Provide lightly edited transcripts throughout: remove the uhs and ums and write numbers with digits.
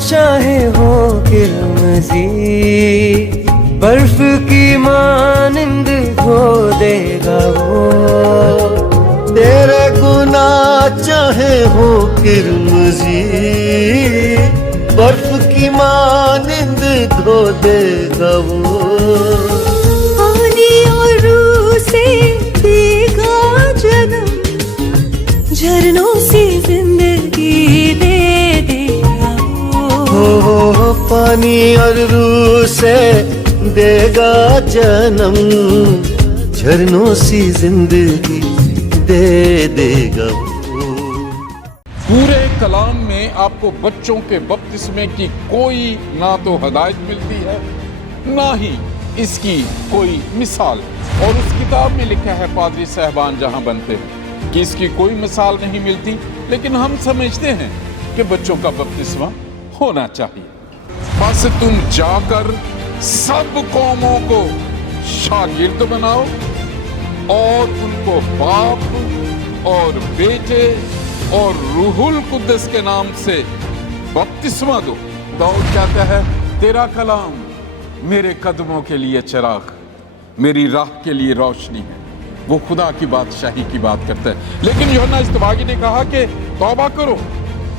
چاہے ہو کرمزی، برف کی مانند دھو دے گا وہ، تیرے گناہ چاہے ہو کرمزی، برف کی مانند دھو دے گا وہ، پانی اور روح سے دے گا جنم، جھرنوں سے زندگی دے دے گا وہ، پانی اور روح سے دے گا جنم، جھرنوں سی زندگی دے دے گا وہ۔ پورے کلام میں آپ کو بچوں کے بپتسمے کی کوئی نہ تو ہدایت ملتی ہے، نہ ہی اس کی کوئی مثال، اور اس کتاب میں لکھا ہے پادری صاحبان جہاں بنتے ہیں کہ اس کی کوئی مثال نہیں ملتی، لیکن ہم سمجھتے ہیں کہ بچوں کا بپتسمہ ہونا چاہیے۔ بس تم جا کر سب قوموں کو شاگرد بناؤ اور ان کو باپ اور بیٹے اور روح القدس کے نام سے بپتسمہ دو۔ داؤد کہتا ہے تیرا کلام میرے قدموں کے لیے چراغ، میری راہ کے لیے روشنی ہے۔ وہ خدا کی بادشاہی کی بات کرتا ہے، لیکن یوحنا اصطباغی نے کہا کہ توبہ کرو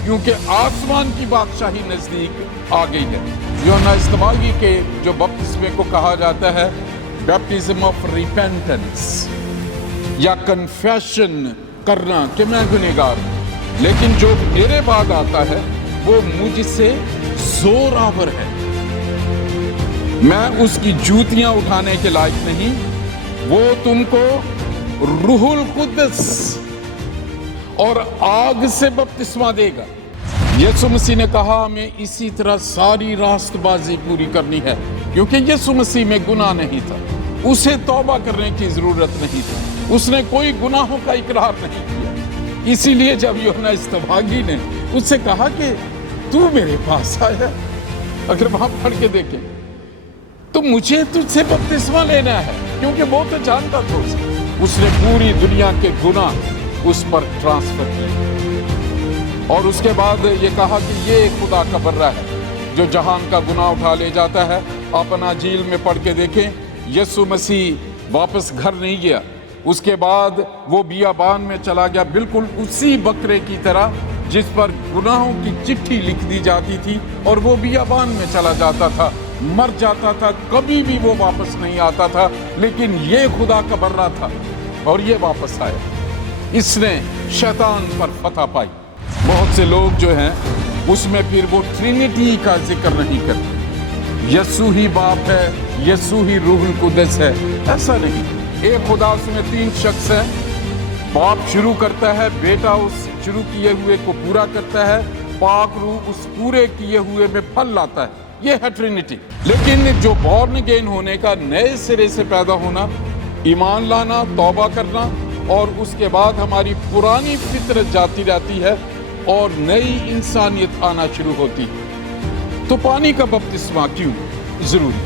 کیونکہ آسمان کی بادشاہی نزدیک آ گئی ہے۔ یوحنا اصطباغی کے جو بپتسمے کو کہا جاتا ہے بیپٹزم آف ریپینٹنس یا کنفیشن کرنا کہ میں گنہگار ہوں، لیکن جو میرے بعد آتا ہے وہ مجھ سے زور آور ہے، میں اس کی جوتیاں اٹھانے کے لائق نہیں، وہ تم کو روح القدس اور آگ سے بپتسمہ دے گا۔ یسوع مسیح نے کہا ہمیں اسی طرح ساری راست بازی پوری کرنی ہے، کیونکہ یسوع مسیح میں گناہ نہیں تھا، اسے توبہ کرنے کی ضرورت نہیں تھی، اس نے کوئی گناہوں کا اقرار نہیں کیا۔ اسی لیے جب یوحنا اصطباغی نے اس سے کہا کہ تو میرے پاس آیا، اگر وہاں پڑھ کے دیکھیں تو مجھے تجھ سے بپتسمہ لینا ہے، کیونکہ وہ تو جانتا تھا اس نے پوری دنیا کے گناہ اس پر ٹرانسفر کیے، اور اس کے بعد یہ کہا کہ یہ خدا کا برہ ہے جو جہان کا گناہ اٹھا لے جاتا ہے۔ آپ اناجیل میں پڑھ کے دیکھیں، یسوع مسیح واپس گھر نہیں گیا، اس کے بعد وہ بیابان میں چلا گیا، بالکل اسی بکرے کی طرح جس پر گناہوں کی چٹھی لکھ دی جاتی تھی، اور وہ بیابان میں چلا جاتا تھا، مر جاتا تھا، کبھی بھی وہ واپس نہیں آتا تھا، لیکن یہ خدا کا برہ تھا اور یہ واپس آیا، اس نے شیطان پر فتح پائی۔ بہت سے لوگ جو ہیں اس میں پھر وہ ٹرینٹی کا ذکر نہیں کرتے، یسوع ہی باپ ہے، یسوع ہی روح القدس ہے، ایسا نہیں۔ ایک خدا، اس میں تین شخص ہیں، باپ شروع کرتا ہے، بیٹا اس شروع کیے ہوئے کو پورا کرتا ہے، پاک روح اس پورے کیے ہوئے میں پھل لاتا ہے، یہ ہے ٹرینٹی۔ لیکن جو بورن اگین ہونے کا، نئے سرے سے پیدا ہونا، ایمان لانا، توبہ کرنا، اور اس کے بعد ہماری پرانی فطرت جاتی رہتی ہے اور نئی انسانیت آنا شروع ہوتی ہے، تو پانی کا بپتسمہ کیوں ضروری؟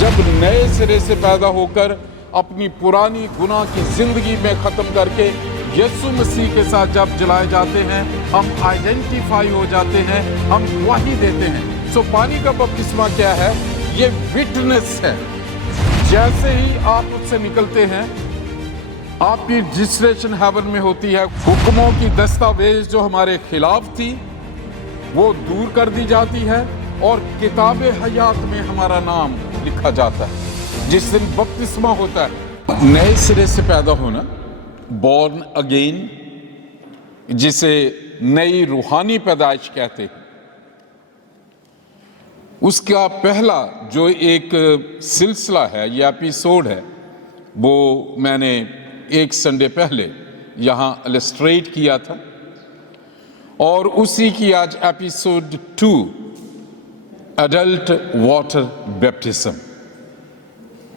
جب نئے سرے سے پیدا ہو کر اپنی پرانی گناہ کی زندگی میں ختم کر کے یسوع مسیح کے ساتھ جب جلائے جاتے ہیں، ہم آئیڈینٹیفائی ہو جاتے ہیں، ہم گواہی دیتے ہیں۔ سو پانی کا بپتسمہ کیا ہے؟ یہ وٹنس ہے۔ جیسے ہی آپ اس سے نکلتے ہیں، آپ کی رجسٹریشن ہیون میں ہوتی ہے، حکموں کی دستاویز جو ہمارے خلاف تھی وہ دور کر دی جاتی ہے، اور کتاب حیات میں ہمارا نام لکھا جاتا ہے جس دن بپتسمہ ہوتا ہے۔ نئے سرے سے پیدا ہونا، بورن اگین، جسے نئی روحانی پیدائش کہتے ہیں، اس کا پہلا جو ایک سلسلہ ہے یا ایپیسوڈ ہے، وہ میں نے ایک سنڈے پہلے یہاں السٹریٹ کیا تھا، اور اسی کی آج ایپیسوڈ 2، ایڈلٹ واٹر بیپٹزم۔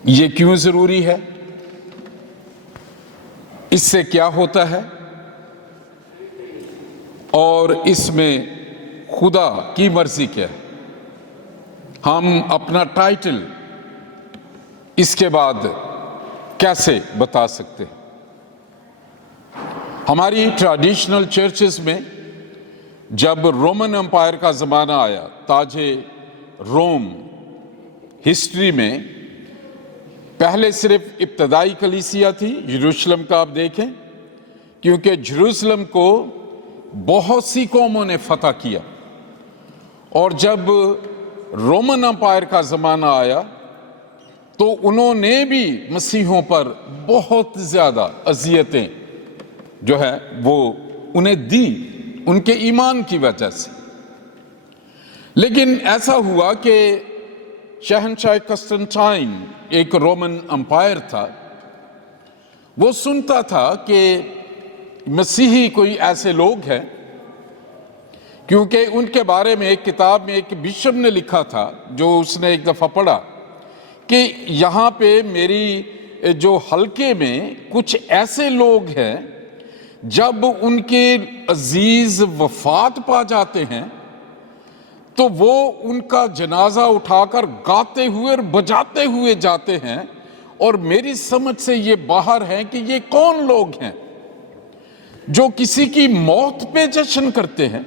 یہ کیوں ضروری ہے؟ اس سے کیا ہوتا ہے؟ اور اس میں خدا کی مرضی کیا ہے؟ ہم اپنا ٹائٹل اس کے بعد کیسے بتا سکتے ہیں؟ ہماری ٹریڈیشنل چرچز میں जब रोमन एम्पायर का ज़माना आया, ताजे रोम हिस्ट्री में पहले सिर्फ इब्तदाई कलीसिया थी, यरूशलेम का आप देखें, क्योंकि यरूशलेम को बहुत सी कौमों ने फतह किया। और जब रोमन एम्पायर का ज़माना आया तो उन्होंने भी मसीहों पर बहुत ज़्यादा अज़ियतें जो है वो उन्हें दी, उनके ईमान की वजह से। लेकिन ऐसा हुआ कि शहंशाह कंस्टेंटाइन, एक रोमन एम्पायर था, वो सुनता था कि मसीही कोई ऐसे लोग हैं, क्योंकि उनके बारे में एक किताब में एक बिशप ने लिखा था, जो उसने एक दफ़ा पढ़ा कि यहाँ पे मेरी जो हल्के में कुछ ऐसे लोग हैं, जब उनके अजीज वफात पा जाते हैं तो वो उनका जनाजा उठाकर गाते हुए और बजाते हुए जाते हैं, और मेरी समझ से ये बाहर है कि ये कौन लोग हैं जो किसी की मौत पे जश्न करते हैं।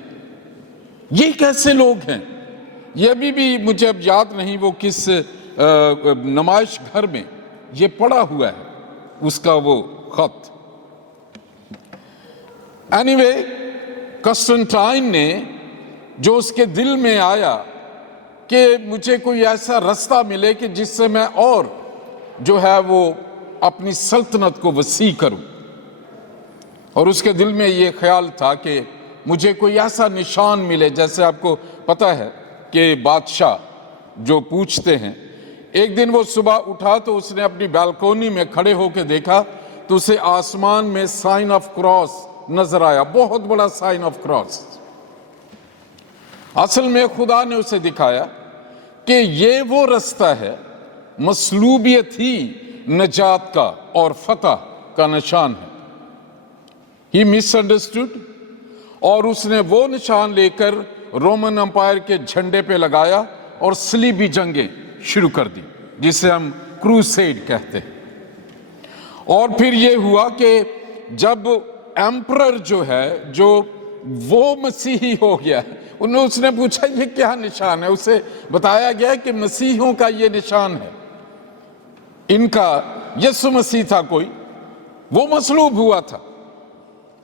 ये कैसे लोग हैं? ये अभी भी मुझे अब याद नहीं वो किस नुमाइश घर में ये पड़ा हुआ है, उसका वो खत। एनीवे, कंस्टेंटाइन ने जो उसके दिल में आया कि मुझे कोई ऐसा रास्ता मिले कि जिससे मैं और जो है वो अपनी सल्तनत को वसी करूं, और उसके दिल में ये ख्याल था कि मुझे कोई ऐसा निशान मिले। जैसे आपको पता है कि बादशाह जो पूछते हैं, एक दिन वो सुबह उठा तो उसने अपनी बालकोनी में खड़े होकर देखा तो उसे आसमान में साइन ऑफ क्रॉस नजर आया, बहुत बड़ा साइन ऑफ क्रॉस। असल में खुदा ने उसे दिखाया कि ये वो रास्ता है, मसलूबियत ही नजात का और फतह का निशान है। ही मिसअंडरस्टूड, और उसने वो निशान लेकर रोमन एम्पायर के झंडे पे लगाया और सलीबी जंगें शुरू कर दी, जिसे हम क्रूसेड कहते हैं। और फिर ये हुआ कि जब एम्परर जो है, जो वो मसीही हो गया, उसने पूछा ये क्या निशान है। उसे बताया गया कि मसीहों का ये निशान है, इनका यीशु मसीह था कोई, वो मसलूब हुआ था,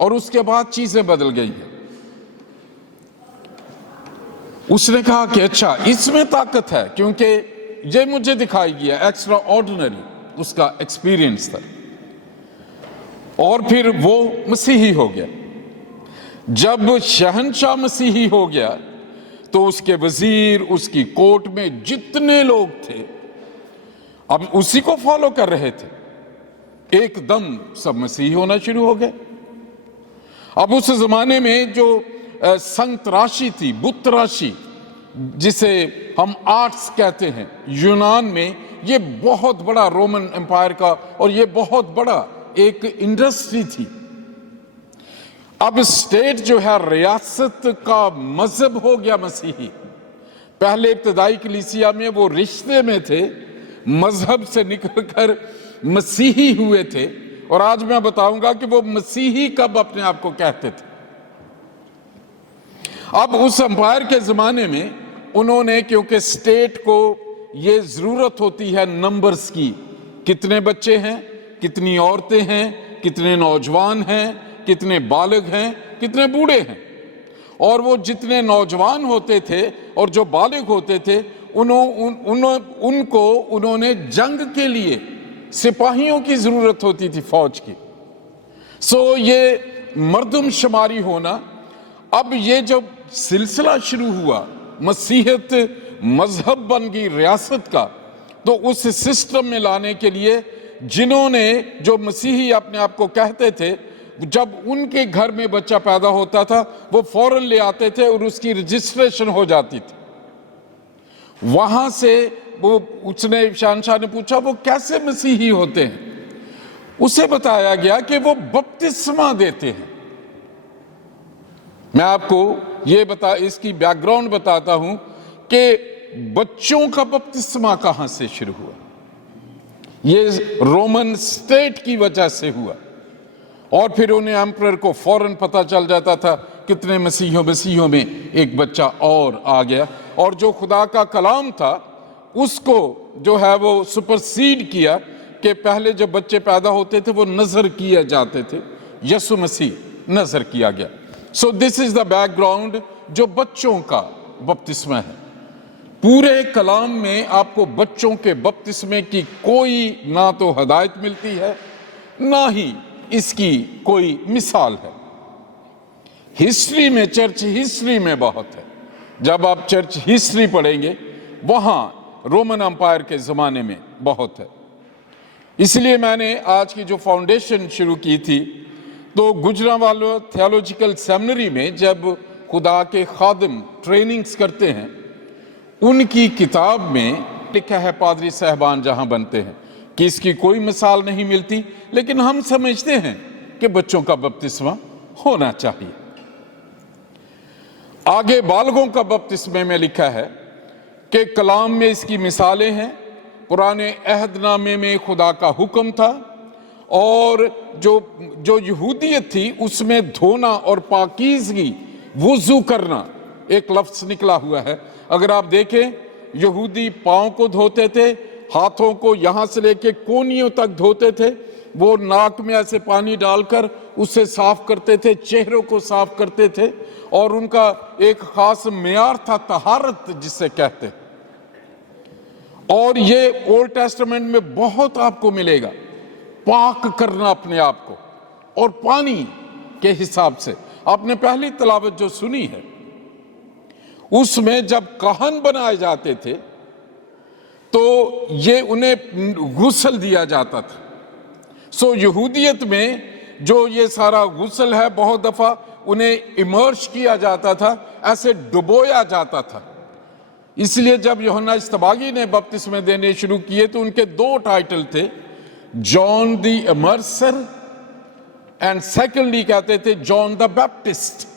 और उसके बाद चीजें बदल गई है। उसने कहा कि अच्छा, इसमें ताकत है, क्योंकि ये मुझे दिखाई गया, एक्स्ट्रा ऑर्डिनरी उसका एक्सपीरियंस था। और फिर वो मसीही हो गया। जब शहंशाह मसीही हो गया तो उसके वजीर, उसकी कोर्ट में जितने लोग थे अब उसी को फॉलो कर रहे थे, एकदम सब मसीही होना शुरू हो गए। अब उस जमाने में जो संत राशि थी, बुत राशि, जिसे हम आर्ट्स कहते हैं, यूनान में ये बहुत बड़ा रोमन एम्पायर का, और ये बहुत बड़ा एक इंडस्ट्री थी। अब स्टेट जो है रियासत का मजहब हो गया मसीही। पहले इब्तदाई कलीसिया में वो रिश्ते में थे, मजहब से निकलकर मसीही हुए थे, और आज मैं बताऊंगा कि वो मसीही कब अपने आप को कहते थे। अब उस एम्पायर के जमाने में उन्होंने, क्योंकि स्टेट को ये जरूरत होती है नंबर्स की, कितने बच्चे हैं, कितनी औरतें हैं, कितने नौजवान हैं, कितने बालिग हैं, कितने बूढ़े हैं, और वो जितने नौजवान होते थे और जो बालिग होते थे उनको उन्होंने जंग के लिए सिपाहियों की जरूरत होती थी, फौज की। सो ये मर्दमशुमारी होना, अब ये जब सिलसिला शुरू हुआ, मसीहत मजहब बन गई रियासत का, तो उस सिस्टम में लाने के लिए जिन्होंने, जो मसीही अपने आप को कहते थे, जब उनके घर में बच्चा पैदा होता था वो फौरन ले आते थे और उसकी रजिस्ट्रेशन हो जाती थी। वहां से वो, उसने, शहंशाह ने पूछा वो कैसे मसीही होते हैं। उसे बताया गया कि वो बपतिस्मा देते हैं। मैं आपको ये इसकी बैकग्राउंड बताता हूं कि बच्चों का बपतिस्मा कहां से शुरू हुआ। ये रोमन स्टेट की वजह से हुआ, और फिर उन्हें एम्परर को फौरन पता चल जाता था कितने मसीहों में एक बच्चा और आ गया, और जो खुदा का कलाम था उसको जो है वो सुपरसीड किया कि पहले जब बच्चे पैदा होते थे वो नजर किए जाते थे, यीशु मसीह नजर किया गया। So this is the background जो बच्चों का बपतिस्मा है। पूरे कलाम में आपको बच्चों के बपतिस्मे की कोई ना तो हदायत मिलती है, ना ही इसकी कोई मिसाल है। हिस्ट्री में, चर्च हिस्ट्री में बहुत है। जब आप चर्च हिस्ट्री पढ़ेंगे वहां रोमन एम्पायर के ज़माने में बहुत है। इसलिए मैंने आज की जो फाउंडेशन शुरू की थी, तो गुजरांवाला थियोलॉजिकल सेमिनरी में जब खुदा के खादिम ट्रेनिंग्स करते हैं, उनकी किताब में लिखा है, पादरी साहबान जहां बनते हैं, कि इसकी कोई मिसाल नहीं मिलती, लेकिन हम समझते हैं कि बच्चों का बपतिस्मा होना चाहिए। आगे बालगों का बपतिस्मे में लिखा है कि कलाम में इसकी मिसालें हैं। पुराने अहदनामे में खुदा का हुक्म था, और जो यहूदियत थी उसमें धोना और पाकीज़गी, वुज़ू करना एक लफ्ज़ निकला हुआ है। अगर आप देखें, यहूदी पाँव को धोते थे, हाथों को यहाँ से लेके कोनियों तक धोते थे, वो नाक में ऐसे पानी डालकर उसे साफ करते थे, चेहरों को साफ करते थे, और उनका एक खास मेयार था, तहारत जिसे कहते हैं। और ये ओल्ड टेस्टामेंट में बहुत आपको मिलेगा, पाक करना अपने आप को, और पानी के हिसाब से। आपने पहली तिलावत जो सुनी है उसमें जब कहन बनाए जाते थे तो ये उन्हें गुस्ल दिया जाता था। सो यहूदियत में जो ये सारा गुस्ल है, बहुत दफा उन्हें इमर्ज किया जाता था, ऐसे डुबोया जाता था। इसलिए जब यूहन्ना इस्तबागी ने बपतिस्मे देने शुरू किए तो उनके दो टाइटल थे, जॉन द इमर्सर एंड सेकेंडली कहते थे जॉन द बैप्टिस्ट,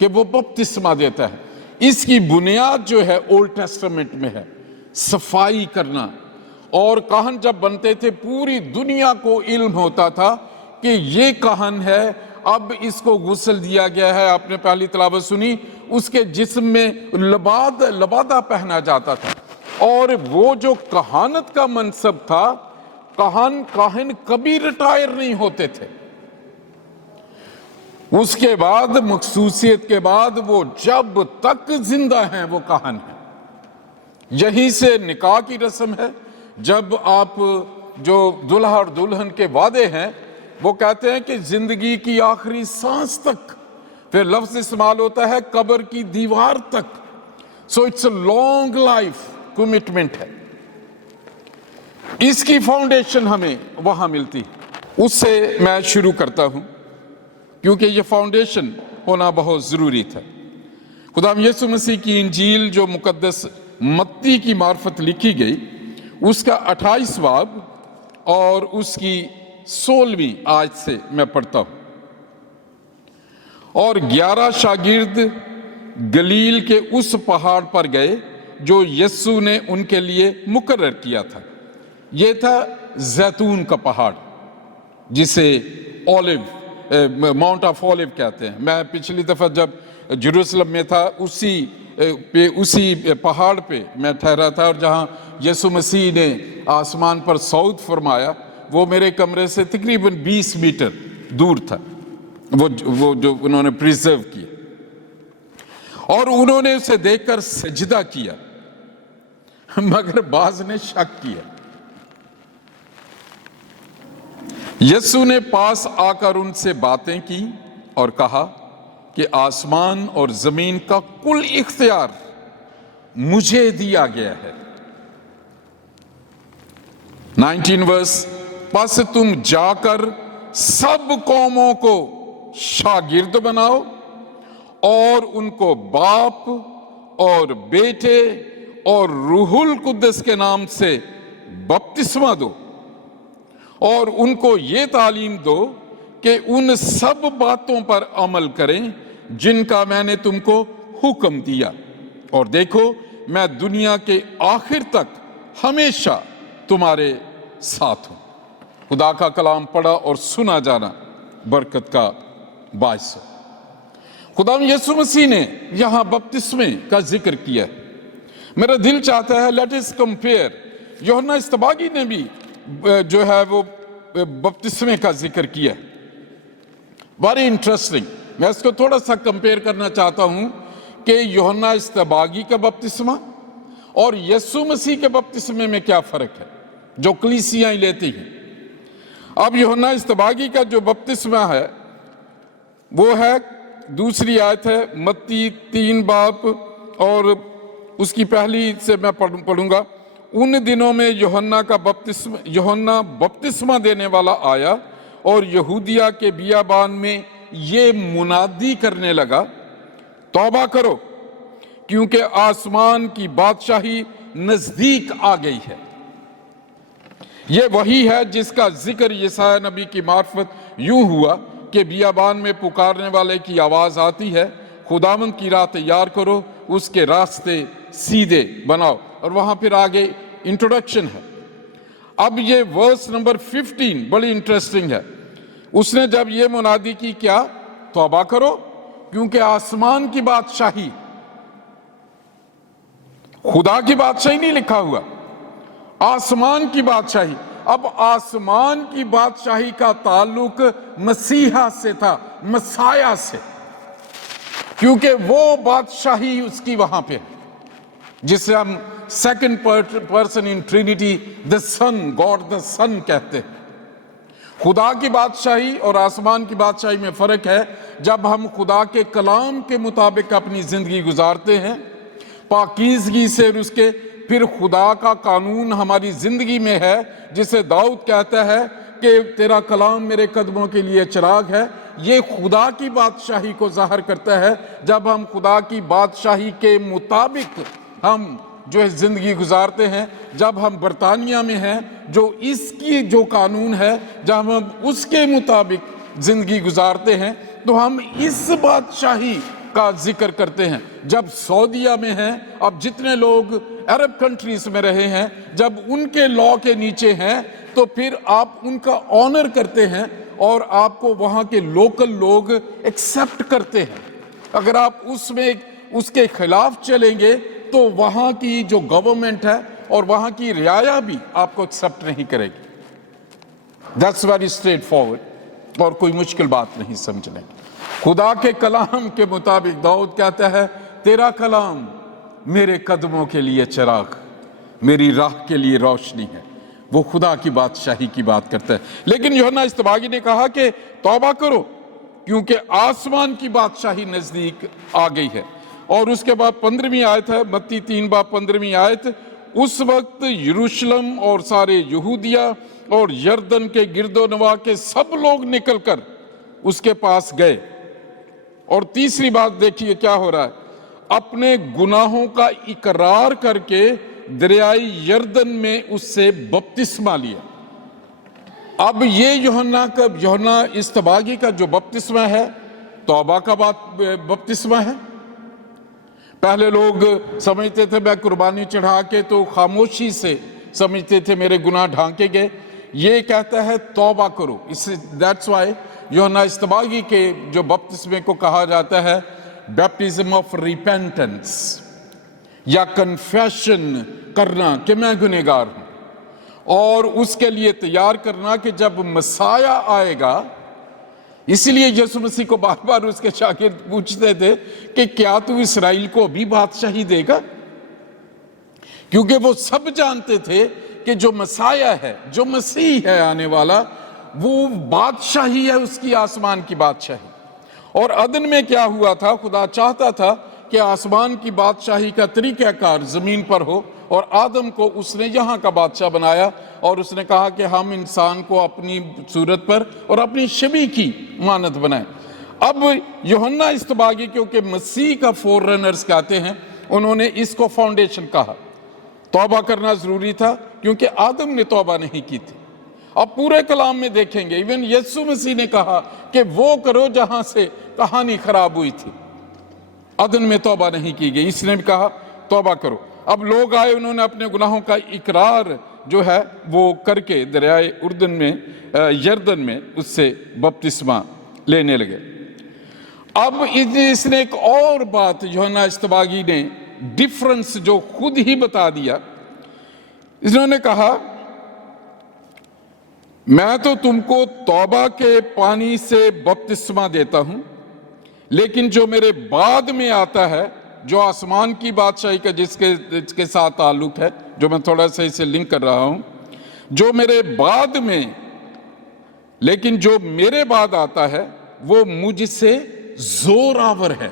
कि वो बपतिस्मा देता है। इसकी बुनियाद जो है ओल्ड टेस्टामेंट में है, सफाई करना। और कहन जब बनते थे पूरी दुनिया को इल्म होता था कि ये कहन है, अब इसको गुस्ल दिया गया है। आपने पहली तिलावत सुनी, उसके जिस्म में लबादा पहना जाता था। और वो जो कहानत का मनसब था, काहिन कभी रिटायर नहीं होते थे। उसके बाद मखसूसियत के बाद वो जब तक जिंदा हैं वो काहन है। यहीं से निकाह की रस्म है। जब आप जो दुल्हा और दुल्हन के वादे हैं, वो कहते हैं कि जिंदगी की आखिरी सांस तक, फिर लफ्ज इस्तेमाल होता है कब्र की दीवार तक। So it's a long life commitment है। इसकी फाउंडेशन हमें वहां मिलती है। उससे मैं शुरू करता हूं, क्योंकि ये फाउंडेशन होना बहुत ज़रूरी था। खुदा यीशु मसीह की इंजील जो मुकद्दस मत्ती की मार्फत लिखी गई, उसका 28 बाब और उसकी 16वीं आज से मैं पढ़ता हूं। और 11 शागिर्द गलील के उस पहाड़ पर गए जो यीशु ने उनके लिए मुकर्रर किया था। यह था जैतून का पहाड़, जिसे ऑलिव माउंट ऑफ ऑलिव कहते हैं। मैं पिछली दफा जब जेरूसलम में था, उसी पहाड़ पे मैं ठहरा था, और जहां यीशु मसीह ने आसमान पर सऊद फरमाया, वो मेरे कमरे से तकरीबन 20 मीटर दूर था। वो जो उन्होंने प्रिजर्व किया, और उन्होंने उसे देखकर सजदा किया, मगर बाज ने शक किया। यीशु ने पास आकर उनसे बातें की और कहा कि आसमान और जमीन का कुल इख्तियार मुझे दिया गया है। 19 वर्स, बस तुम जाकर सब कौमों को शागिर्द बनाओ और उनको बाप और बेटे और रूहुल कुद्दस के नाम से बपतिस्मा दो, और उनको ये तालीम दो कि उन सब बातों पर अमल करें जिनका मैंने तुमको हुक्म दिया। और देखो, मैं दुनिया के आखिर तक हमेशा तुम्हारे साथ हूं। खुदा का कलाम पढ़ा और सुना जाना बरकत का बायस है। खुदा यीशु मसीह ने यहां बपतिस्मे का जिक्र किया है। मेरा दिल चाहता है लेट अस कंपेयर। यूहन्ना इस्तबागी ने भी जो है वो बपतिस्मे का जिक्र किया है। Very interesting. मैं इसको थोड़ा सा कंपेयर करना चाहता हूं कि यूहन्ना इस्तबागी का बपतिस्मा और यीशु मसीह के बपतिस्मे में क्या फर्क है जो कलीसियाएं लेती हैं। अब यूहन्ना इस्तबागी का जो बपतिस्मा है वो है, दूसरी आयत है मत्ती 3 बाब और उसकी पहली से मैं पढ़ूंगा। उन दिनों में यूहन्ना बपतिस्मा देने वाला आया और यहूदिया के बियाबान में ये मुनादी करने लगा, तौबा करो क्योंकि आसमान की बादशाही नजदीक आ गई है। ये वही है जिसका जिक्र यशायाह नबी की मार्फत यूं हुआ कि बियाबान में पुकारने वाले की आवाज आती है, खुदावंद की राह तैयार करो, उसके रास्ते सीधे बनाओ। और वहां फिर आगे इंट्रोडक्शन है। अब ये वर्स नंबर 15 बड़ी इंटरेस्टिंग है। उसने जब ये मुनादी की, क्या? तौबा करो क्योंकि आसमान की बादशाही, खुदा की बादशाही नहीं लिखा हुआ, आसमान की बादशाही। अब आसमान की बादशाही का ताल्लुक मसीहा से था, मसाया से, क्योंकि वो बादशाही उसकी वहां पे है जिसे हम second person in Trinity the son, God the son कहते हैं। खुदा की बादशाही और आसमान की बादशाही में फर्क है। जब हम खुदा के कलाम के मुताबिक अपनी जिंदगी गुजारते हैं पाकीज़गी से, और उसके फिर खुदा का कानून हमारी जिंदगी में है, जिसे दाऊद कहता है कि तेरा कलाम मेरे कदमों के लिए चिराग है। ये खुदा की बादशाही को ज़ाहिर करता है। जब हम खुदा की बादशाही के मुताबिक हम जो है जिंदगी गुजारते हैं, जब हम बरतानिया में हैं, जो इसकी जो कानून है, जब हम उसके मुताबिक जिंदगी गुजारते हैं तो हम इस बादशाही का जिक्र करते हैं। जब सऊदीया में हैं, अब जितने लोग अरब कंट्रीज में रहे हैं, जब उनके लॉ के नीचे हैं तो फिर आप उनका ऑनर करते हैं और आपको वहाँ के लोकल लोग एक्सेप्ट करते हैं। अगर आप उसमें उसके खिलाफ चलेंगे तो वहाँ की जो गवर्नमेंट है और वहाँ की रियाया भी आपको एक्सेप्ट नहीं करेगी। दैट्स वेरी स्ट्रेट फॉरवर्ड और कोई मुश्किल बात नहीं समझने। खुदा के कलाम के मुताबिक दाऊद कहता है, तेरा कलाम मेरे कदमों के लिए चिराग, मेरी राह के लिए रोशनी है। वो खुदा की बादशाही की बात करता है। लेकिन यूहन्ना इस्तबागी ने कहा कि तौबा करो क्योंकि आसमान की बादशाही नजदीक आ गई है। और उसके बाद 15वीं आयत है, मत्ती 3 बाब 15वीं आयत। उस वक्त यरूशलेम और सारे यहूदिया और यरदन के गिरदोनवा के सब लोग निकलकर उसके पास गए। और तीसरी बात देखिए क्या हो रहा है, अपने गुनाहों का इकरार करके दरियाई यरदन में उससे बपतिस्मा लिया। अब ये यूहन्ना इस्तबागी का जो बपतिस्मा है, तौबा का बपतिस्मा है। पहले लोग समझते थे मैं कुर्बानी चढ़ा के तो खामोशी से समझते थे मेरे गुनाह ढांके गए। ये कहता है तौबा करो। इससे दैट्स वाई यूहन्ना इस्तबागी के जो बपतिस्मे को कहा जाता है बैप्टिज्म ऑफ रिपेंटेंस, या कन्फेशन करना कि मैं गुनहगार हूं और उसके लिए तैयार करना कि जब मसाया आएगा। इसलिए यीशु मसीह को बार बार उसके शागिर्द पूछते थे कि क्या तू इस्राएल को भी बादशाही देगा, क्योंकि वो सब जानते थे कि जो मसाया है, जो मसीह है आने वाला, वो बादशाही है उसकी, आसमान की बादशाही। और अदन में क्या हुआ था, खुदा चाहता था कि आसमान की बादशाही का तरीक़ाकार जमीन पर हो, और आदम को उसने यहाँ का बादशाह बनाया और उसने कहा कि हम इंसान को अपनी सूरत पर और अपनी शबीह की मानद बनाए। अब यूहन्ना इस्तबागी क्योंकि मसीह का फोररनर्स कहते हैं, उन्होंने इसको फाउंडेशन कहा। तौबा करना जरूरी था क्योंकि आदम ने तौबा नहीं की थी। अब पूरे कलाम में देखेंगे इवन यीशु मसीह ने कहा कि वो करो जहां से कहानी खराब हुई थी, अदन में तौबा नहीं की गई, इसने भी कहा तौबा करो। अब लोग आए, उन्होंने अपने गुनाहों का इकरार जो है वो करके दरियाए उर्दन में, यरदन में उससे बपतिस्मा लेने लगे। اب اس نے ایک اور بات یوحنا استباغی نے ڈفرنس جو خود ہی بتا دیا. انہوں نے کہا میں تو تم کو توبہ کے پانی سے بپتسمہ دیتا ہوں، لیکن جو میرے بعد میں آتا ہے، جو آسمان کی بادشاہی کا جس کے ساتھ تعلق ہے، جو میں تھوڑا سا اسے لنک کر رہا ہوں، جو میرے بعد میں، لیکن جو میرے بعد آتا ہے وہ مجھ سے زور آور ہے،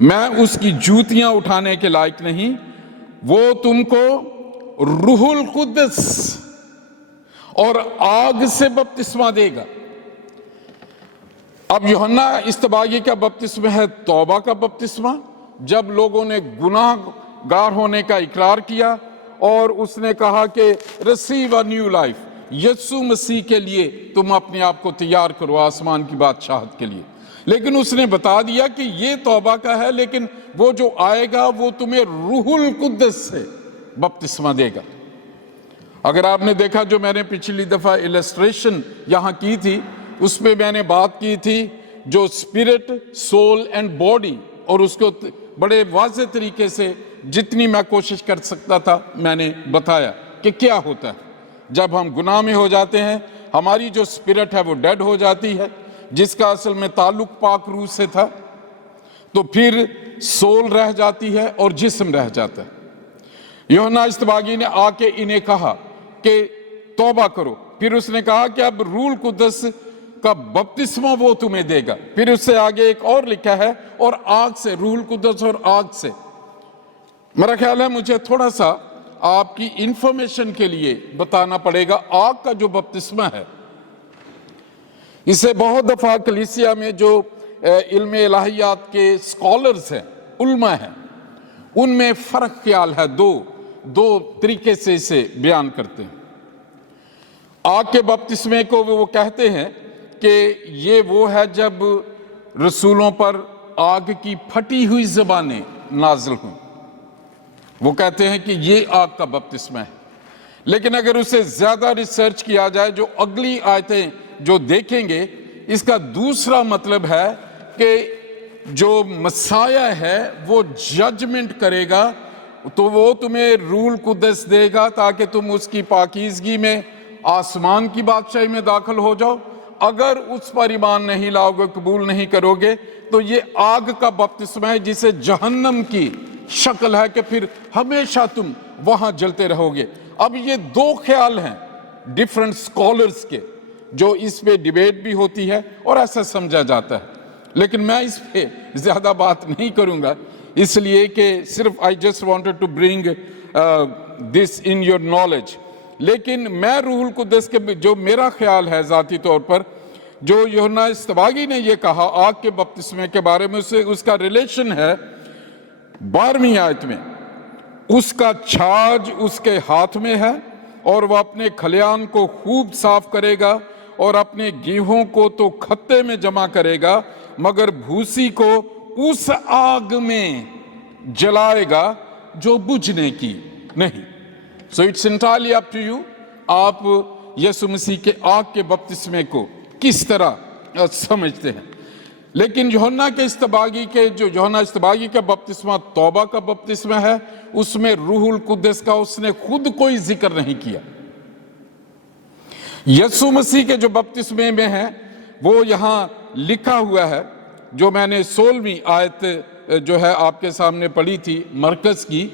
میں اس کی جوتیاں اٹھانے کے لائق نہیں، وہ تم کو روح القدس اور آگ سے بپتسمہ دے گا. اب یوحنا استباغی کا بپتسمہ ہے توبہ کا بپتسمہ، جب لوگوں نے گناہ گار ہونے کا اقرار کیا اور اس نے کہا کہ ریسیو اے نیو لائف، یسوع مسیح کے لیے تم اپنے آپ کو تیار کرو آسمان کی بادشاہت کے لیے. لیکن اس نے بتا دیا کہ یہ توبہ کا ہے، لیکن وہ جو آئے گا وہ تمہیں روح القدس سے بپتسمہ دے گا. اگر آپ نے دیکھا جو میں نے پچھلی دفعہ السٹریشن یہاں کی تھی، اس میں میں نے بات کی تھی جو اسپرٹ، سول اینڈ باڈی، اور اس کو بڑے واضح طریقے سے جتنی میں کوشش کر سکتا تھا میں نے بتایا کہ کیا ہوتا ہے جب ہم گناہ میں ہو جاتے ہیں. ہماری جو اسپرٹ ہے وہ ڈیڈ ہو جاتی ہے، جس کا اصل میں تعلق پاک روح سے تھا، تو پھر سول رہ جاتی ہے اور جسم رہ جاتا ہے. یوحنا استباغی نے آ کے انہیں کہا کہ توبہ کرو، پھر اس نے کہا کہ اب روح القدس کا بپتسمہ وہ تمہیں دے گا. پھر اس سے آگے ایک اور لکھا ہے اور آگ سے، روح القدس اور آگ سے. میرا خیال ہے مجھے تھوڑا سا آپ کی انفارمیشن کے لیے بتانا پڑے گا. آگ کا جو بپتسمہ ہے، اسے بہت دفعہ کلیسیا میں جو علم الہیات کے اسکالرز ہیں، علماء ہیں، ان میں فرق خیال ہے، دو طریقے سے اسے بیان کرتے ہیں. آگ کے بپتسمے کو وہ کہتے ہیں کہ یہ وہ ہے جب رسولوں پر آگ کی پھٹی ہوئی زبانیں نازل ہوں، وہ کہتے ہیں کہ یہ آگ کا بپتسمہ ہے. لیکن اگر اسے زیادہ ریسرچ کیا جائے، جو اگلی آیتیں جو دیکھیں گے، اس کا دوسرا مطلب ہے کہ جو مسیح ہے وہ ججمنٹ کرے گا، تو وہ تمہیں روح القدس دے گا تاکہ تم اس کی پاکیزگی میں آسمان کی بادشاہی میں داخل ہو جاؤ. اگر اس پر ایمان نہیں لاؤ گے، قبول نہیں کرو گے، تو یہ آگ کا بپتسمہ ہے جسے جہنم کی شکل ہے کہ پھر ہمیشہ تم وہاں جلتے رہو گے. اب یہ دو خیال ہیں ڈیفرنٹ اسکالرز کے، جو اس پہ ڈیبیٹ بھی ہوتی ہے اور ایسا سمجھا جاتا ہے. لیکن میں اس پہ زیادہ بات نہیں کروں گا، اس لیے کہ صرف I just wanted to bring this in your knowledge. لیکن میں روح القدس کے جو میرا خیال ہے ذاتی طور پر، جو یوحنا استباغی نے یہ کہا آگ کے بپتسمے کے بارے میں، اس کا ریلیشن ہے 12ویں آیت میں. اس کا چھاج اس کے ہاتھ میں ہے اور وہ اپنے کھلیان کو خوب صاف کرے گا اور اپنے گیہوں کو تو کھتے میں جمع کرے گا، مگر بھوسی کو اس آگ میں جلائے گا جو بجھنے کی نہیں. So it's entirely up to you. آپ یسوع مسیح کے آگ کے بپتسمے کو کس طرح سمجھتے ہیں. لیکن یوحنا استباغی کا بپتسمہ توبہ کا بپتسمہ ہے، اس میں روح القدس کا اس نے خود کوئی ذکر نہیں کیا. یسوع مسیح کے جو بپتسمے میں ہے وہ یہاں لکھا ہوا ہے، جو میں نے 16ویں آیت جو ہے آپ کے سامنے پڑھی تھی مرکز کی،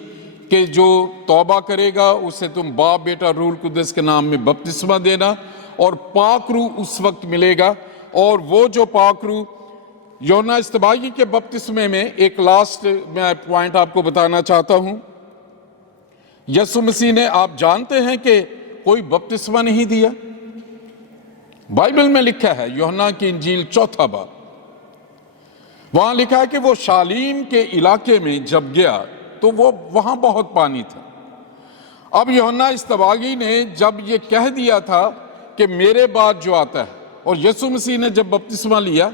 کہ جو توبہ کرے گا اسے تم باپ بیٹا روح القدس کے نام میں بپتسمہ دینا، اور پاک روح اس وقت ملے گا. اور وہ جو پاک روح یوحنا استباغی کے بپتسمے میں، ایک لاسٹ میں پوائنٹ آپ کو بتانا چاہتا ہوں، یسوع مسیح نے، آپ جانتے ہیں کہ کوئی بپتسمہ نہیں دیا. بائبل میں لکھا ہے یوحنا کی انجیل 4 باب، وہاں لکھا ہے کہ وہ شالیم کے علاقے میں جب گیا تو وہ وہاں بہت پانی تھا. اب یوحنا استباغی نے جب یہ کہہ دیا تھا کہ میرے بعد جو آتا ہے، اور یسوع مسیح نے جب بپتسمہ لیا،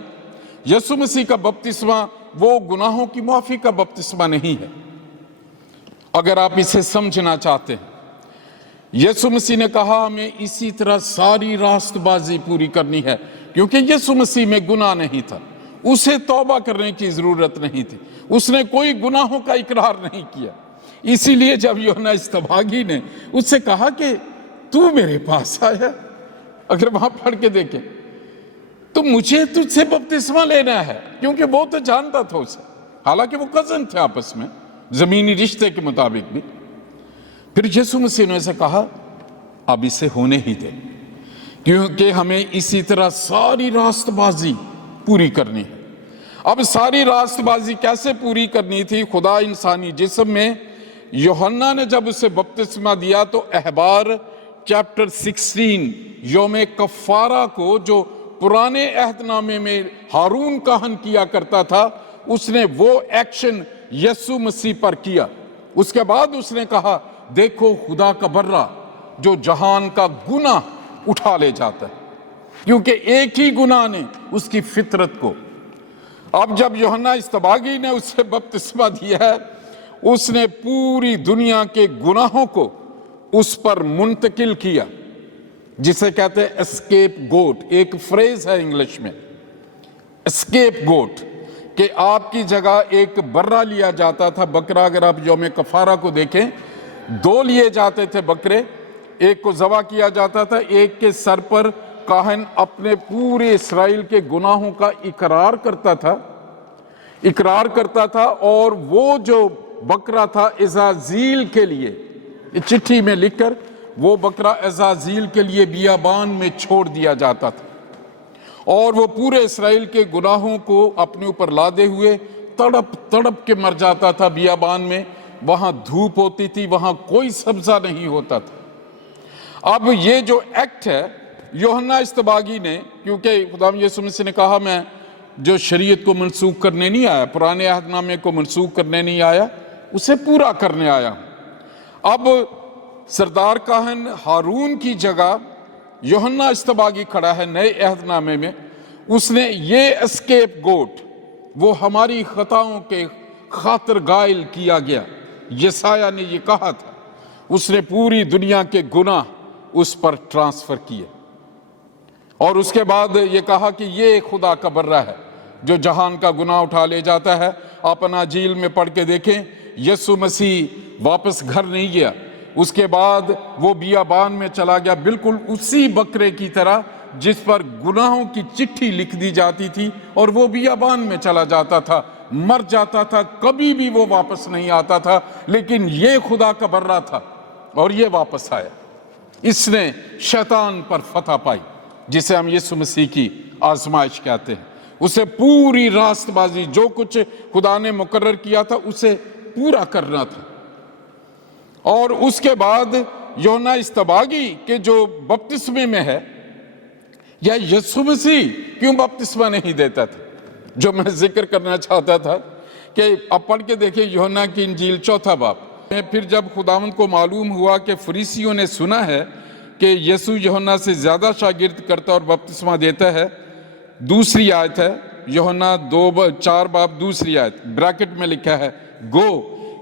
یسوع مسیح کا بپتسمہ وہ گناہوں کی معافی کا بپتسمہ نہیں ہے. اگر آپ اسے سمجھنا چاہتے ہیں، یسوع مسیح نے کہا ہمیں اسی طرح ساری راست بازی پوری کرنی ہے، کیونکہ یسوع مسیح میں گناہ نہیں تھا. اسے توبہ کرنے کی ضرورت نہیں تھی، اس نے کوئی گناہوں کا اقرار نہیں کیا۔ اسی لیے جب یوحنا اصطباغی نے اس سے کہا کہ تو میرے پاس آیا، اگر وہاں پڑھ کے دیکھیں تو مجھے تجھ سے بپتسمہ لینا ہے، کیونکہ وہ تو جانتا تھا اسے، حالانکہ وہ کزن تھے آپس میں زمینی رشتے کے مطابق بھی۔ پھر یسوع مسیح نے اسے کہا اب اسے ہونے ہی دے، کیونکہ ہمیں اسی طرح ساری راست بازی پوری کرنی ہے۔ اب ساری راست بازی کیسے پوری کرنی تھی؟ خدا انسانی جسم میں یوحنا نے جب اسے بپتسمہ دیا تو احبار چیپٹر 16 یوم کفارہ کو جو پرانے عہد نامے میں ہارون کاہن کیا کرتا تھا، اس نے وہ ایکشن یسوع مسیح پر کیا۔ اس کے بعد اس نے کہا دیکھو خدا کا برہ جو جہان کا گناہ اٹھا لے جاتا ہے، کیونکہ ایک ہی گناہ نے اس کی فطرت کو۔ اب جب یوحنا اصطباغی نے اسے بپتسمہ دیا ہے، اس نے پوری دنیا کے گناہوں کو اس پر منتقل کیا، جسے کہتے ہیں اسکیپ گوٹ، ایک فریز ہے انگلش میں اسکیپ گوٹ، کہ آپ کی جگہ ایک برہ لیا جاتا تھا بکرا۔ اگر آپ یوم کفارہ کو دیکھیں 2 لیے جاتے تھے بکرے، ایک کو ذبح کیا جاتا تھا، ایک کے سر پر کاہن اپنے پورے اسرائیل کے گناہوں کا اقرار کرتا تھا، اور وہ جو بکرا تھا عزازیل کے لیے چٹھی میں لکھ کر وہ بکرا عزازیل کے لیے بیابان میں چھوڑ دیا جاتا تھا، اور وہ پورے اسرائیل کے گناہوں کو اپنے اوپر لادے ہوئے تڑپ تڑپ کے مر جاتا تھا بیابان میں۔ وہاں دھوپ ہوتی تھی، وہاں کوئی سبزہ نہیں ہوتا تھا۔ اب یہ جو ایکٹ ہے یوحنا اصطباغی نے، کیونکہ خدا یسوع مسیح نے کہا میں جو شریعت کو منسوخ کرنے نہیں آیا، پرانے عہد نامے کو منسوخ کرنے نہیں آیا، اسے پورا کرنے آیا۔ اب سردار کاہن ہارون کی جگہ یوحنا اصطباغی کھڑا ہے نئے عہد نامے میں۔ اس نے یہ اسکیپ گوٹ، وہ ہماری خطاؤں کے خاطر غائل کیا گیا، یسایہ نے یہ کہا تھا، اس نے پوری دنیا کے گناہ اس پر ٹرانسفر کیے، اور اس کے بعد یہ کہا کہ یہ خدا کا برہ ہے جو جہان کا گناہ اٹھا لے جاتا ہے۔ آپ اناجیل میں پڑھ کے دیکھیں، یسوع مسیح واپس گھر نہیں گیا، اس کے بعد وہ بیابان میں چلا گیا، بالکل اسی بکرے کی طرح جس پر گناہوں کی چٹھی لکھ دی جاتی تھی، اور وہ بیابان میں چلا جاتا تھا، مر جاتا تھا، کبھی بھی وہ واپس نہیں آتا تھا۔ لیکن یہ خدا کا برہ تھا اور یہ واپس آیا، اس نے شیطان پر فتح پائی، جسے ہم یسوع مسیح کی آزمائش کہتے ہیں۔ اسے پوری راست بازی، جو کچھ خدا نے مقرر کیا تھا اسے پورا کرنا تھا۔ اور اس کے بعد یوحنا اصطباغی کے جو بپتسمے میں ہے، یا یسوع مسیح کیوں بپتسمہ نہیں دیتا تھا، جو میں ذکر کرنا چاہتا تھا کہ اب پڑھ کے دیکھیں یوحنا کی انجیل 4 باب۔ پھر جب خداوند کو معلوم ہوا کہ فریسیوں نے سنا ہے کہ یسوع یوحنا سے زیادہ شاگرد کرتا اور بپتسمہ دیتا ہے، دوسری آیت ہے یوحنا 4 باب دوسری آیت، بریکٹ میں لکھا ہے گو،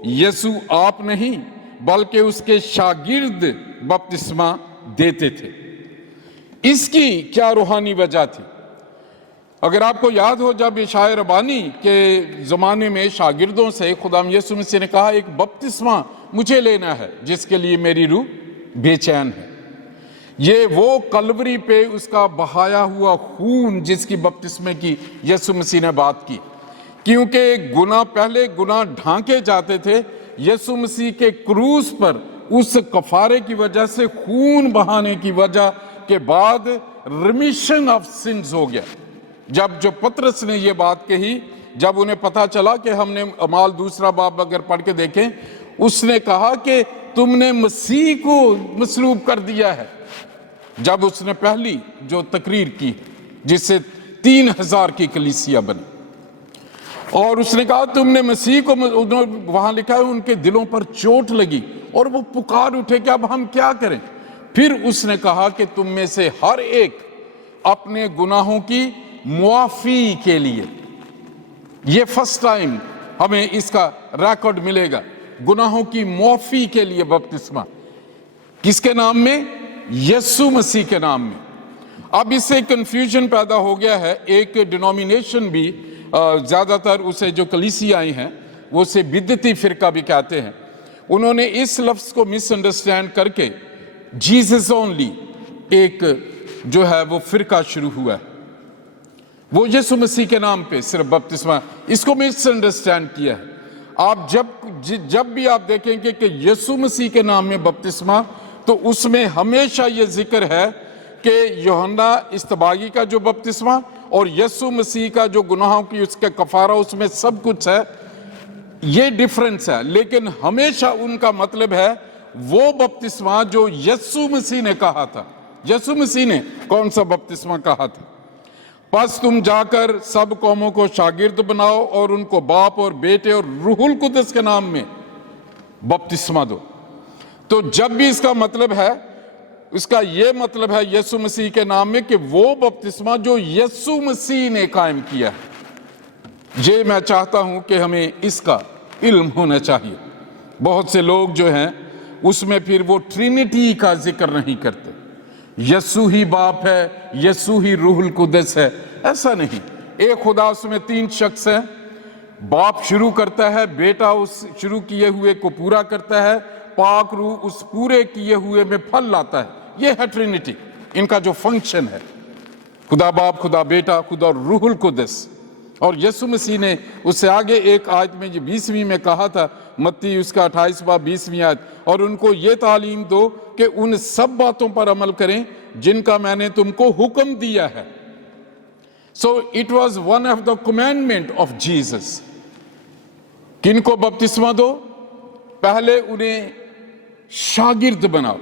یسوع آپ نہیں بلکہ اس کے شاگرد بپتسمہ دیتے تھے۔ اس کی کیا روحانی وجہ تھی؟ اگر آپ کو یاد ہو، جب عشاء ربانی کے زمانے میں شاگردوں سے خدا یسوع مسیح نے کہا ایک بپتسمہ مجھے لینا ہے جس کے لیے میری روح بے چین ہے، یہ وہ کلوری پہ اس کا بہایا ہوا خون جس کی بپتسمے کی یسوع مسیح نے بات کی، کیونکہ پہلے گناہ ڈھانکے جاتے تھے، یسوع مسیح کے کروس پر اس کفارے کی وجہ سے، خون بہانے کی وجہ کے بعد ریمیشن آف سنز ہو گیا۔ جو پطرس نے یہ بات کہی، جب انہیں پتا چلا کہ ہم نے اعمال 2 باب اگر پڑھ کے دیکھیں، اس نے کہا کہ تم نے مسیح کو مصلوب کر دیا ہے، جب اس نے پہلی جو تقریر کی جس سے 3000 کی کلیسیا بنی، اور اس نے کہا تم نے مسیح کو، وہاں لکھا ہے ان کے دلوں پر چوٹ لگی اور وہ پکار اٹھے کہ اب ہم کیا کریں۔ پھر اس نے کہا کہ تم میں سے ہر ایک اپنے گناہوں کی معافی کے لیے، یہ فرسٹ ٹائم ہمیں اس کا ریکارڈ ملے گا، گناہوں کی معافی کے لیے بپتسمہ، کس کے نام میں؟ یسوع مسیح کے نام میں۔ اب اس سے کنفیوژن پیدا ہو گیا ہے، ایک ڈینومینیشن بھی ज़्यादा तर उसे जो कलीसियाएं हैं वो उसे बिदती फ़िरका भी कहते हैं, उन्होंने इस लफ्ज़ को मिसअंडरस्टैंड करके जीसस ओनली एक जो है वो फ़िरका शुरू हुआ है, वो यीशु मसीह के नाम पे सिर्फ बपतिस्मा, इसको मिसअंडरस्टैंड किया है। आप जब भी आप देखेंगे कि यीशु मसीह के नाम में बपतिस्मा, तो उसमें हमेशा ये जिक्र है कि यूहन्ना इस्तबागी का जो बपतिस्मा और यीशु मसीह का जो गुनाहों की उसका कफारा, उसमें सब कुछ है, ये डिफरेंस है। लेकिन हमेशा उनका मतलब है वो बपतिस्मा जो यीशु मसीह ने कहा था। यीशु मसीह ने कौन सा बपतिस्मा कहा था? बस तुम जाकर सब कौमों को शागिर्द बनाओ और उनको बाप और बेटे और रूहुल कुद्दस के नाम में बपतिस्मा दो। तो जब भी इसका मतलब है, इसका ये मतलब है यीशु मसीह के नाम में कि वो बपतिस्मा जो यीशु मसीह ने कायम किया है। ये मैं चाहता हूं कि हमें इसका इल्म होना चाहिए। बहुत से लोग जो हैं उसमें फिर वो ट्रिनिटी का जिक्र नहीं करते, यीशु ही बाप है, यीशु ही रूहुल कुद्दस है। ऐसा नहीं, एक खुदा उसमें तीन शख्स हैं, बाप शुरू करता है, बेटा उस शुरू किए हुए को पूरा करता है, पाक रूह उस पूरे किए हुए में फल लाता है। ये है ट्रिनिटी, इनका जो फंक्शन है, खुदा बाप, खुदा बेटा, खुदा रूहुल कुद्दस। और यीशु मसीह ने उससे आगे एक आयत में जो 20वीं में कहा था, मत्ती उसका 28 बाब 20वीं आयत, और उनको ये तालीम दो कि उन सब बातों पर अमल करें जिनका मैंने तुमको हुक्म दिया है। So it was one of the commandment of Jesus. किनको बपतिस्मा दो? पहले उन्हें शागिर्द बनाओ।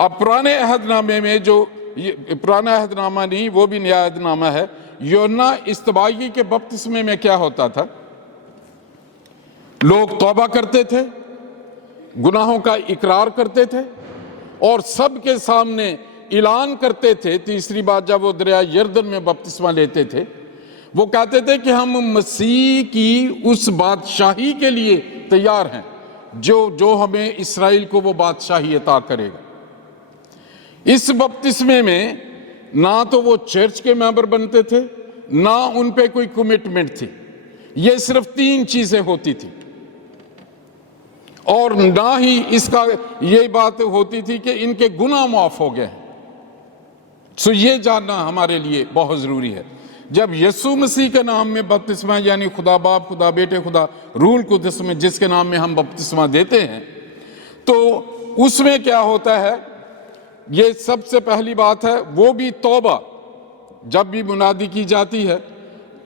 अब पुराने अहदनामे में जो, पुराना अहदनामा नहीं, वो भी नया अहदनामा है, यूहन्ना इस्तबागी के बपतिस्मे में क्या होता था? लोग तौबा करते थे, गुनाहों का इकरार करते थे और सबके सामने ऐलान करते थे। तीसरी बात जब वो दरिया यरदन में बपतिस्मा लेते थे, वो कहते थे कि हम मसीह की उस बादशाही के लिए तैयार हैं जो हमें इस्राएल को वो बादशाही अता करेगा। इस बपतिस्मे में ना तो वो चर्च के मेंबर बनते थे, ना उन पे कोई कमिटमेंट थी। ये सिर्फ तीन चीजें होती थी, और ना ही इसका ये बात होती थी कि इनके गुनाह माफ हो गए। सो ये जानना हमारे लिए बहुत जरूरी है। जब यीशु मसीह के नाम में बपतिस्मा, यानी खुदा बाप, खुदा बेटे, खुदा रूहुल कुद्दस में जिसके नाम में हम बपतिस्मा देते हैं, तो उसमें क्या होता है? ये सबसे पहली बात है, वो भी तौबा। जब भी मुनादी की जाती है,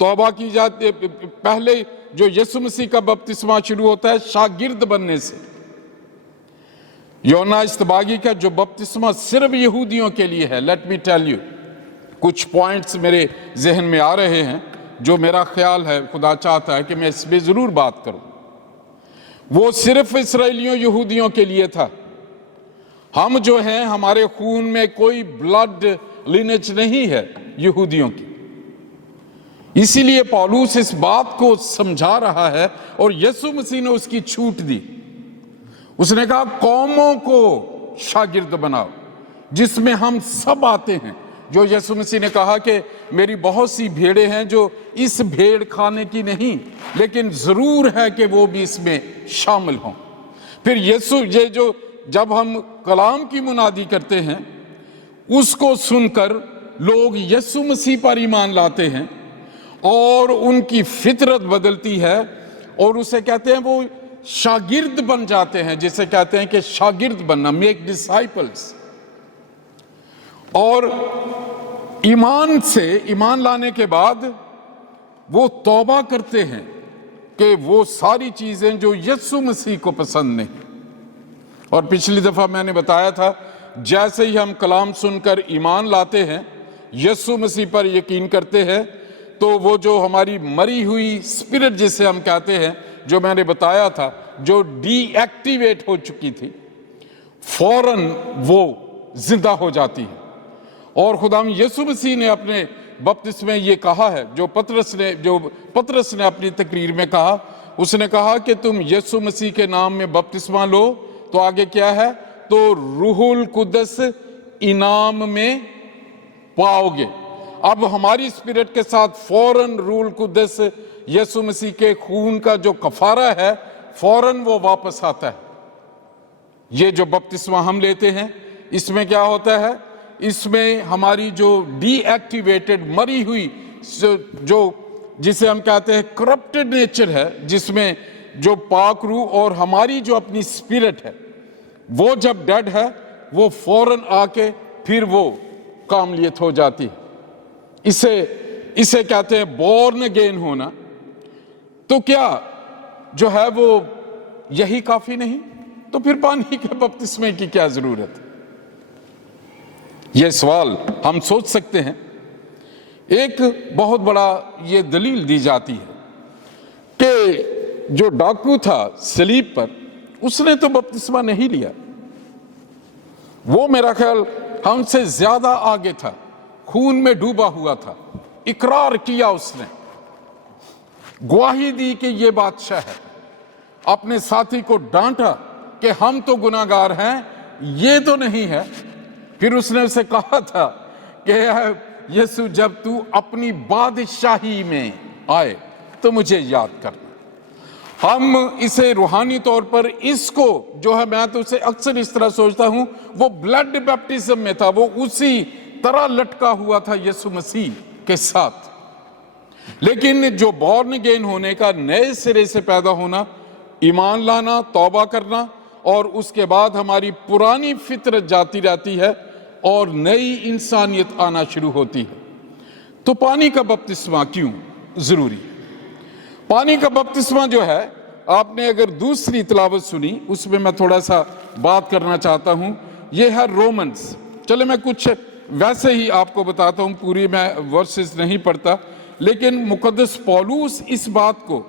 तौबा की जाती है। पहले जो यीशु मसीह का बपतिस्मा शुरू होता है शागिर्द बनने से। यूहन्ना इस्तबागी का जो बपतिस्मा सिर्फ यहूदियों के लिए है। लेट मी टेल यू, कुछ पॉइंट्स मेरे जहन में आ रहे हैं जो मेरा ख्याल है, खुदा चाहता है कि मैं इस पे जरूर बात करूं। वो सिर्फ इस्राएलियों यहूदियों के लिए था। हम जो हैं, हमारे खून में कोई ब्लड लिनेज नहीं है यहूदियों की। इसीलिए पौलुस इस बात को समझा रहा है और यीशु मसीह ने उसकी छूट दी। उसने कहा कौमों को शागिर्द बनाओ, जिसमें हम सब आते हैं। जो यीशु मसीह ने कहा कि मेरी बहुत सी भेड़ें हैं जो इस भेड़ खाने की नहीं, लेकिन जरूर है कि वो भी इसमें शामिल हों। फिर यीशु, ये जो जब हम कलाम की मुनादी करते हैं, उसको सुनकर लोग यीशु मसीह पर ईमान लाते हैं और उनकी फितरत बदलती है और उसे कहते हैं वो शागिर्द बन जाते हैं, जिसे कहते हैं कि शागिर्द बनना, मेक डिसाइपल्स। और ईमान लाने के बाद वो तौबा करते हैं कि वो सारी चीजें जो यीशु मसीह को पसंद नहीं। और पिछली दफा मैंने बताया था, जैसे ही हम कलाम सुनकर ईमान लाते हैं, यीशु मसीह पर यकीन करते हैं, तो वो जो हमारी मरी हुई स्पिरिट जिसे हम कहते हैं, जो मैंने बताया था, जो डीएक्टिवेट हो चुकी थी, फौरन वो जिंदा हो जाती है। और खुदाम यीशु मसीह ने अपने बपतिस्मे में ये कहा है, जो पतरस ने अपनी तकरीर में कहा, उसने कहा कि तुम यीशु मसीह के नाम में बपतिस्मा लो, तो आगे क्या है? तो रूहुल कुद्दस इनाम में पाओगे। اب ہماری اسپرٹ کے ساتھ فوراً روح القدس یسوع مسیح کے خون کا جو کفارہ ہے فوراً وہ واپس آتا ہے۔ یہ جو بپتسمہ ہم لیتے ہیں اس میں کیا ہوتا ہے؟ اس میں ہماری جو ڈی ایکٹیویٹڈ مری ہوئی جو جسے ہم کہتے ہیں کرپٹڈ نیچر ہے، جس میں جو پاک روح اور ہماری جو اپنی اسپرٹ ہے وہ جب ڈیڈ ہے وہ فوراً آ کے پھر وہ کاملیت ہو جاتی ہے۔ اسے کہتے ہیں بورن اگین ہونا۔ تو کیا جو ہے وہ یہی کافی نہیں؟ تو پھر پانی کے بپتسمے کی کیا ضرورت ہے؟ یہ سوال ہم سوچ سکتے ہیں۔ ایک بہت بڑا یہ دلیل دی جاتی ہے کہ جو ڈاکو تھا صلیب پر اس نے تو بپتسمہ نہیں لیا، وہ میرا خیال ہم سے زیادہ آگے تھا، خون میں ڈوبا ہوا تھا، اقرار کیا، اس نے گواہی دی کہ یہ بادشاہ ہے، اپنے ساتھی کو ڈانٹا کہ ہم تو گناہگار ہیں، یہ تو نہیں ہے۔ پھر اس نے اسے کہا تھا کہ یسوع جب تو اپنی بادشاہی میں آئے تو مجھے یاد کرنا۔ ہم اسے روحانی طور پر اس کو جو ہے، میں تو اسے اکثر اس طرح سوچتا ہوں، وہ بلڈ بیپٹزم میں تھا، وہ اسی طرح لٹکا ہوا تھا یسوع مسیح کے ساتھ۔ لیکن جو بورن اگین ہونے کا، نئے سرے سے پیدا ہونا، ایمان لانا، توبہ کرنا، اور اس کے بعد ہماری پرانی فطرت جاتی رہتی ہے اور نئی انسانیت آنا شروع ہوتی ہے۔ تو پانی کا بپتسمہ کیوں ضروری ہے؟ پانی کا بپتسمہ جو ہے، آپ نے اگر دوسری تلاوت سنی، اس میں تھوڑا سا بات کرنا چاہتا ہوں، یہ ہے رومنز۔ چلے میں کچھ ویسے ہی آپ کو بتاتا ہوں، پوری میں ورسز نہیں پڑھتا، لیکن مقدس پولوس اس بات کو،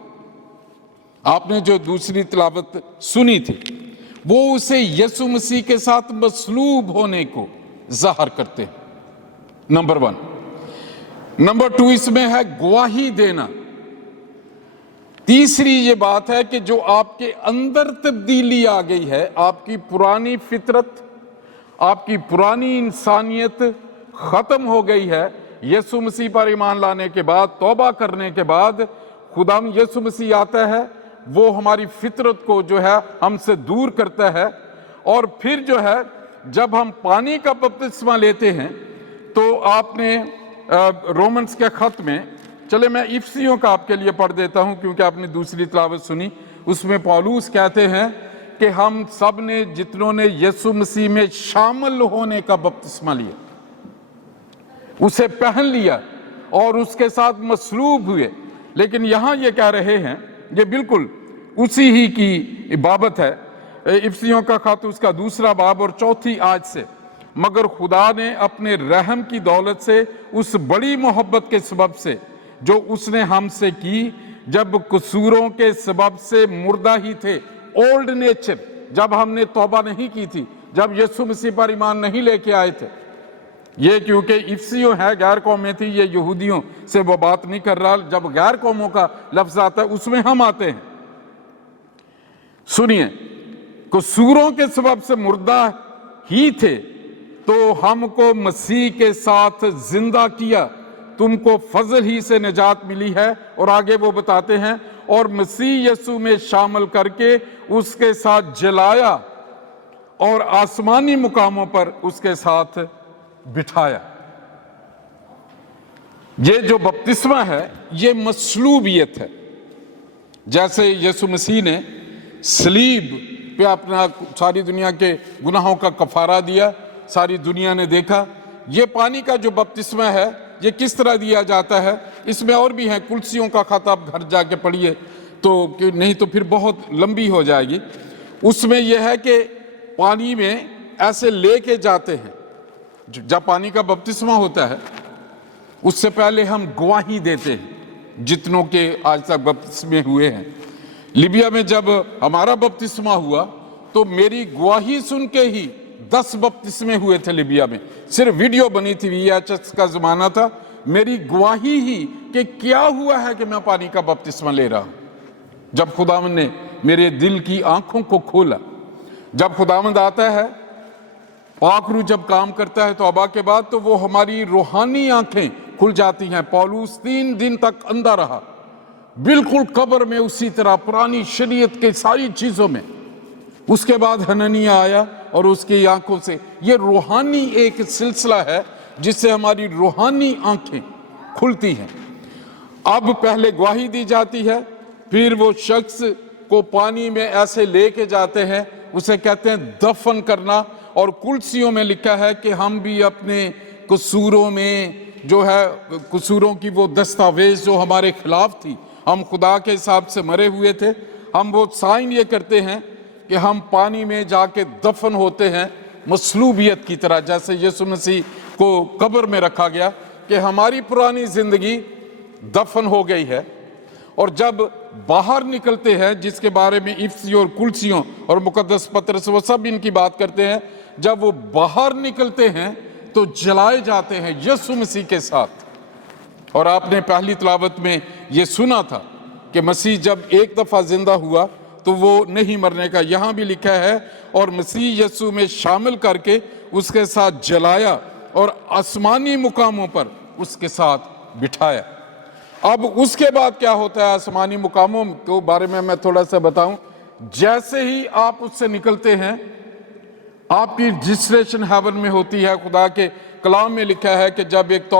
آپ نے جو دوسری تلاوت سنی تھی، وہ اسے یسوع مسیح کے ساتھ مصلوب ہونے کو ظاہر کرتے ہیں، نمبر 1۔ نمبر 2 اس میں ہے گواہی دینا۔ تیسری یہ بات ہے کہ جو آپ کے اندر تبدیلی آ گئی ہے، آپ کی پرانی فطرت، آپ کی پرانی انسانیت ختم ہو گئی ہے، یسوع مسیح پر ایمان لانے کے بعد، توبہ کرنے کے بعد خدا یسوع مسیح آتا ہے، وہ ہماری فطرت کو جو ہے ہم سے دور کرتا ہے، اور پھر جو ہے جب ہم پانی کا بپتسمہ لیتے ہیں تو آپ نے رومنز کے خط میں، چلے میں افسیوں کا آپ کے لیے پڑھ دیتا ہوں کیونکہ آپ نے دوسری تلاوت سنی، اس میں پولوس کہتے ہیں کہ ہم سب نے، جتنوں نے یسوع مسیح میں شامل ہونے کا بپتسمہ لیا، اسے پہن لیا اور اس کے ساتھ مصلوب ہوئے۔ لیکن یہاں یہ کہہ رہے ہیں، یہ بالکل اسی ہی کی بابت ہے، افسیوں کا خط اس کا 2 باب اور 4 آیت سے، مگر خدا نے اپنے رحم کی دولت سے، اس بڑی محبت کے سبب سے جو اس نے ہم سے کی، جب قصوروں کے سبب سے مردہ ہی تھے، اولڈ نیچر، جب ہم نے توبہ نہیں کی تھی، جب یسوع مسیح پر ایمان نہیں لے کے آئے تھے، یہ کیونکہ افسیوں ہے، غیر قومیں تھی، یہ یہودیوں سے وہ بات نہیں کر رہا، جب غیر قوموں کا لفظ آتا ہے اس میں ہم آتے ہیں۔ سنیے، قصوروں کے سبب سے مردہ ہی تھے تو ہم کو مسیح کے ساتھ زندہ کیا، تم کو فضل ہی سے نجات ملی ہے، اور آگے وہ بتاتے ہیں، اور مسیح یسوع میں شامل کر کے اس کے ساتھ جلایا اور آسمانی مقاموں پر اس کے ساتھ بٹھایا۔ یہ جو بپتسمہ ہے یہ مصلوبیت ہے، جیسے یسوع مسیح نے صلیب پہ اپنا ساری دنیا کے گناہوں کا کفارہ دیا، ساری دنیا نے دیکھا۔ یہ پانی کا جو بپتسمہ ہے یہ کس طرح دیا جاتا ہے، اس میں اور بھی ہیں، کلسیوں کا خط آپ گھر جا کے پڑھیے، تو نہیں تو پھر بہت لمبی ہو جائے گی۔ اس میں یہ ہے کہ پانی میں ایسے لے کے جاتے ہیں، جب پانی کا بپتسمہ ہوتا ہے اس سے پہلے ہم گواہی دیتے ہیں، جتنوں کے آج تک بپتسمے ہوئے ہیں۔ لیبیا میں جب ہمارا بپتسمہ ہوا تو میری گواہی سن کے ہی 10 بپتسمے ہوئے تھے لیبیا میں، صرف ویڈیو بنی تھی، VHS کا زمانہ تھا، میری گواہی ہی کہ کیا ہوا ہے کہ میں پانی کا بپتسمہ لے رہا ہوں۔ جب خداوند نے میرے دل کی آنکھوں کو کھولا، جب خداوند آتا ہے، پاک روح جب کام کرتا ہے توبہ کے بعد، تو وہ ہماری روحانی آنکھیں کھل جاتی ہیں. پولوس 3 دن تک اندھا رہا, بالکل قبر میں اسی طرح پرانی شریعت کے ساری چیزوں میں. اس کے بعد حنانیہ آیا اور اس کی آنکھوں سے, یہ روحانی ایک سلسلہ ہے جس سے ہماری روحانی آنکھیں کھلتی ہیں. اب پہلے گواہی دی جاتی ہے, پھر وہ شخص کو پانی میں ایسے لے کے جاتے ہیں, اسے کہتے ہیں دفن کرنا. اور کلسیوں میں لکھا ہے کہ ہم بھی اپنے قصوروں میں جو ہے, قصوروں کی وہ دستاویز جو ہمارے خلاف تھی, ہم خدا کے حساب سے مرے ہوئے تھے, ہم وہ سائن یہ کرتے ہیں کہ ہم پانی میں جا کے دفن ہوتے ہیں مصلوبیت کی طرح, جیسے یسوع مسیح کو قبر میں رکھا گیا, کہ ہماری پرانی زندگی دفن ہو گئی ہے. اور جب باہر نکلتے ہیں, جس کے بارے میں افسی اور کلسیوں اور مقدس پطرس وہ سب ان کی بات کرتے ہیں, جب وہ باہر نکلتے ہیں تو جلائے جاتے ہیں یسوع مسیح کے ساتھ. اور آپ نے پہلی تلاوت میں یہ سنا تھا کہ مسیح جب ایک دفعہ زندہ ہوا تو وہ نہیں مرنے کا, یہاں بھی لکھا ہے, اور مسیح یسوع میں شامل کر کے اس کے ساتھ جلایا اور آسمانی مقاموں پر اس کے ساتھ بٹھایا. اب اس کے بعد کیا ہوتا ہے آسمانی مقاموں کے بارے میں تھوڑا سا بتاؤں. جیسے ہی آپ اس سے نکلتے ہیں, آپ کی رجسٹریشن ہیون میں ہوتی ہے. خدا کے کلام میں لکھا ہے کہ جب ایک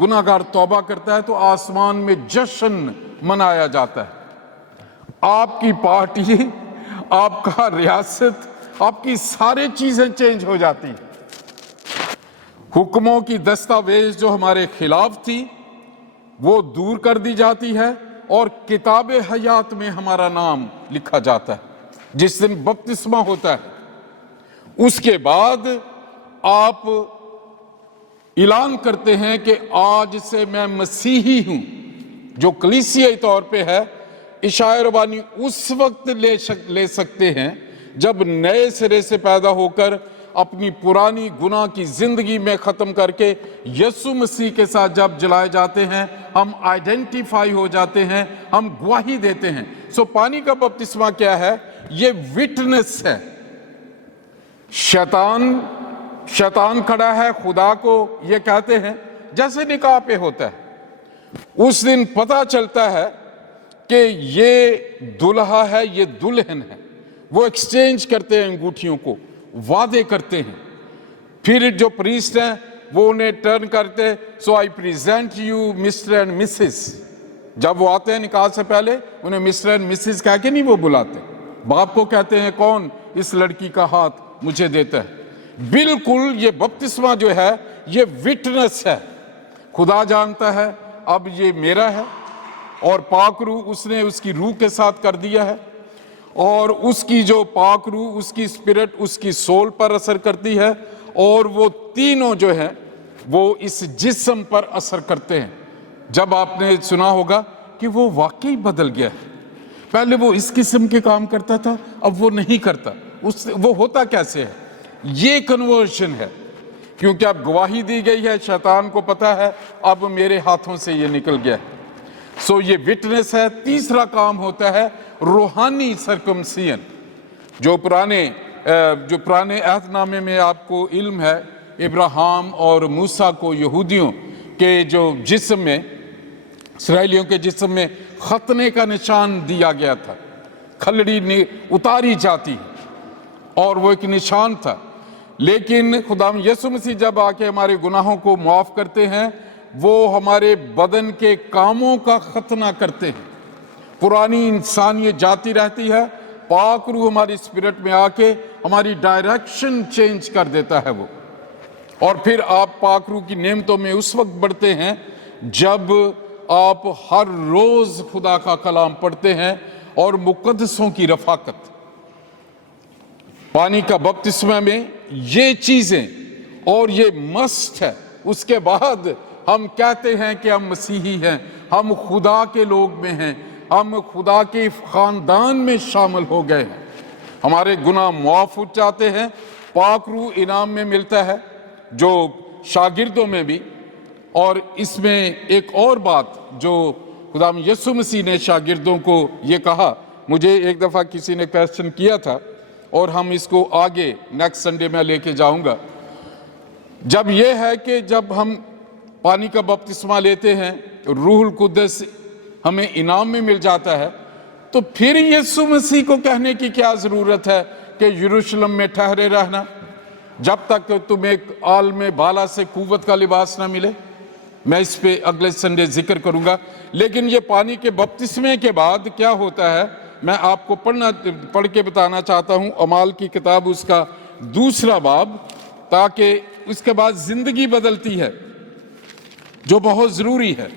گناہ گار توبہ کرتا ہے تو آسمان میں جشن منایا جاتا ہے. آپ کی پارٹی, آپ کا ریاست, آپ کی سارے چیزیں چینج ہو جاتی ہیں. حکموں کی دستاویز جو ہمارے خلاف تھی وہ دور کر دی جاتی ہے, اور کتاب حیات میں ہمارا نام لکھا جاتا ہے جس دن بپتسمہ ہوتا ہے. اس کے بعد آپ اعلان کرتے ہیں کہ آج سے میں مسیحی ہوں, جو کلیسیائی طور پہ ہے. عشاء ربانی اس وقت لے سکتے ہیں جب نئے سرے سے پیدا ہو کر اپنی پرانی گناہ کی زندگی میں ختم کر کے یسوع مسیح کے ساتھ جب جلائے جاتے ہیں, ہم آئیڈینٹیفائی ہو جاتے ہیں, ہم گواہی دیتے ہیں. سو پانی کا بپتسمہ کیا ہے؟ یہ وٹنس ہے. شیطان کھڑا ہے, خدا کو یہ کہتے ہیں, جیسے نکاح پہ ہوتا ہے, اس دن پتہ چلتا ہے کہ یہ دلہا ہے, یہ دلہن ہے. وہ ایکسچینج کرتے ہیں انگوٹھیوں کو, وعدے کرتے ہیں. پھر جو پریسٹ ہیں وہ انہیں ٹرن کرتے, so I present you Mr and Mrs. جب وہ آتے ہیں نکاح سے پہلے انہیں مسٹر اینڈ مسز کہہ کے نہیں وہ بلاتے, باپ کو کہتے ہیں کون اس لڑکی کا ہاتھ مجھے دیتا ہے. بالکل یہ بپتسمہ جو ہے یہ وٹنس ہے. خدا جانتا ہے اب یہ میرا ہے, اور پاک روح اس نے اس کی روح کے ساتھ کر دیا ہے, اور اس کی جو پاک روح, اس کی اسپرٹ اس کی سول پر اثر کرتی ہے, اور وہ تینوں جو ہیں وہ اس جسم پر اثر کرتے ہیں. جب آپ نے سنا ہوگا کہ وہ واقعی بدل گیا ہے, پہلے وہ اس قسم کے کام کرتا تھا, اب وہ نہیں کرتا. وہ ہوتا کیسے ہے؟ یہ کنورژن ہے, کیونکہ اب گواہی دی گئی ہے, شیطان کو پتا ہے اب میرے ہاتھوں سے یہ نکل گیا ہے. سو یہ وٹنس ہے. تیسرا کام ہوتا ہے روحانی سرکمسیئن, جو پرانے عہد نامے میں آپ کو علم ہے, ابراہیم اور موسیٰ کو یہودیوں کے جو جسم میں, اسرائیلیوں کے جسم میں ختنے کا نشان دیا گیا تھا, کھلڑی اتاری جاتی ہے, اور وہ ایک نشان تھا. لیکن خدا یسوع مسیح جب آ کے ہمارے گناہوں کو معاف کرتے ہیں, وہ ہمارے بدن کے کاموں کا ختنہ کرتے ہیں. پرانی انسانیت جاتی رہتی ہے, پاک روح ہماری اسپرٹ میں آ کے ہماری ڈائریکشن چینج کر دیتا ہے وہ. اور پھر آپ پاک روح کی نعمتوں میں اس وقت بڑھتے ہیں جب آپ ہر روز خدا کا کلام پڑھتے ہیں اور مقدسوں کی رفاقت. پانی کا بپتسمہ میں یہ چیزیں اور یہ مسٹ ہے. اس کے بعد ہم کہتے ہیں کہ ہم مسیحی ہیں, ہم خدا کے لوگ میں ہیں, ہم خدا کے خاندان میں شامل ہو گئے ہیں, ہمارے گناہ معاف ہو جاتے ہیں, پاک روح انعام میں ملتا ہے جو شاگردوں میں بھی. اور اس میں ایک اور بات جو خدا یسوع مسیح نے شاگردوں کو یہ کہا, مجھے ایک دفعہ کسی نے کویسچن کیا تھا اور ہم اس کو آگے نیکسٹ سنڈے میں لے کے جاؤں گا. جب یہ ہے کہ جب ہم पानी का बपतिस्मा लेते हैं, रूहुल कुद्दस हमें इनाम में मिल जाता है, तो फिर यीशु मसीह को कहने की क्या जरूरत है कि यरूशलेम में ठहरे रहना जब तक तुम्हें एक आलम बाला से कुव्वत का लिबास ना मिले। मैं इस पे अगले संडे जिक्र करूंगा। लेकिन ये पानी के बपतिस्मे के बाद क्या होता है, मैं आपको पढ़ के बताना चाहता हूं अमाल की किताब उसका 2 बाब, ताकि उसके बाद जिंदगी बदलती है, जो बहुत जरूरी है।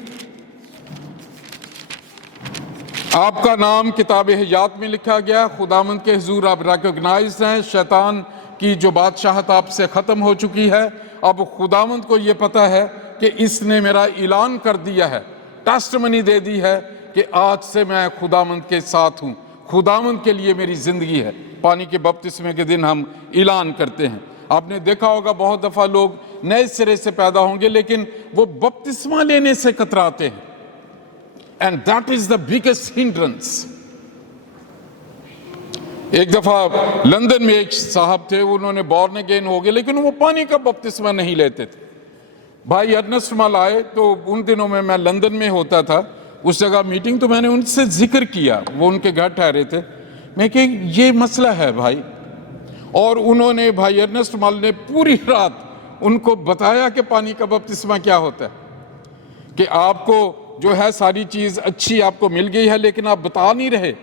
आपका नाम किताब हयात में लिखा गया, खुदावंद के हुजूर आप रिकॉग्नाइज हैं, शैतान की जो बादशाहत आपसे खत्म हो चुकी है। अब खुदावंद को ये पता है कि इसने मेरा ऐलान कर दिया है, टेस्टमनी दे दी है कि आज से मैं खुदावंद के साथ हूँ, खुदावंद के लिए मेरी जिंदगी है। पानी के बपतिस्मे के दिन हम ऐलान करते हैं। आपने देखा होगा बहुत दफा लोग नए सिरे से पैदा होंगे लेकिन वो बपतिस्मा लेने से कतराते हैं, and that is the biggest hindrance. एक दफा लंदन में एक साहब थे, उन्होंने बॉर्न अगेन हो गए लेकिन वो पानी का बपतिस्मा नहीं लेते थे। भाई अर्नेस्ट मल आए, तो उन दिनों में मैं लंदन में होता था, उस जगह मीटिंग, तो मैंने उनसे जिक्र किया, वो उनके घर ठहरे थे। मैं कि ये मसला है भाई, और उन्होंने भाई अर्नेस्ट मल ने पूरी रात उनको बताया कि पानी का बपतिस्मा क्या होता है, कि आपको जो है सारी चीज अच्छी आपको मिल गई है लेकिन आप बता नहीं रहे,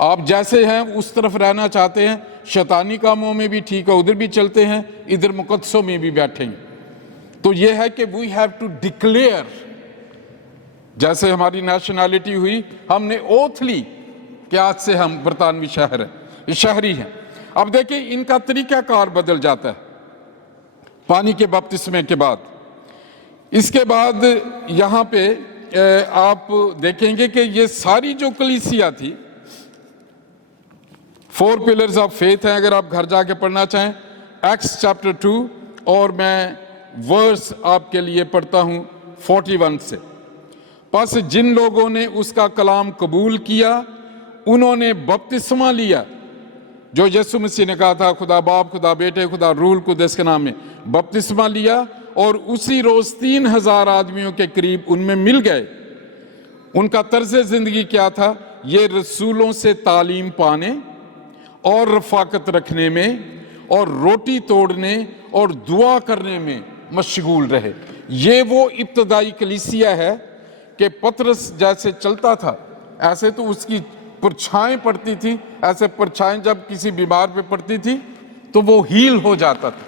आप जैसे हैं उस तरफ रहना चाहते हैं, शैतानी कामों में भी ठीक है, उधर भी चलते हैं, इधर मुकद्दसों में भी बैठेंगे। तो ये है कि वी हैव टू डिक्लेयर, जैसे हमारी नेशनैलिटी हुई, हमने ओथ ली कि आज से हम बरतानवी शहरी हैं। अब देखिए इनका तरीकाकार बदल जाता है पानी के बपतिस्मे के बाद। इसके बाद यहाँ पे आप देखेंगे कि ये सारी जो कलीसिया थी, 4 पिलर्स ऑफ फेथ हैं, अगर आप घर जाके पढ़ना चाहें, एक्ट्स चैप्टर 2, और मैं वर्स आपके लिए पढ़ता हूं 41 से। बस जिन लोगों ने उसका कलाम कबूल किया उन्होंने बपतिस्मा लिया, जो यीशु मसीह ने कहा था, खुदा बाप, खुदा बेटे, खुदा रूहुल कुद्दस के नाम में बपतिस्मा लिया, और उसी रोज 3000 आदमियों के करीब उनमें मिल गए। उनका तर्ज जिंदगी क्या था, ये रसूलों से तालीम पाने और रफाकत रखने में और रोटी तोड़ने और दुआ करने में मशगूल रहे। ये वो इब्तदाई कलीसिया है कि पतरस जैसे चलता था ऐसे तो उसकी परछाएं पड़ती थी, ऐसे परछाएं जब किसी बीमार पे पड़ती थी तो वो हील हो जाता था,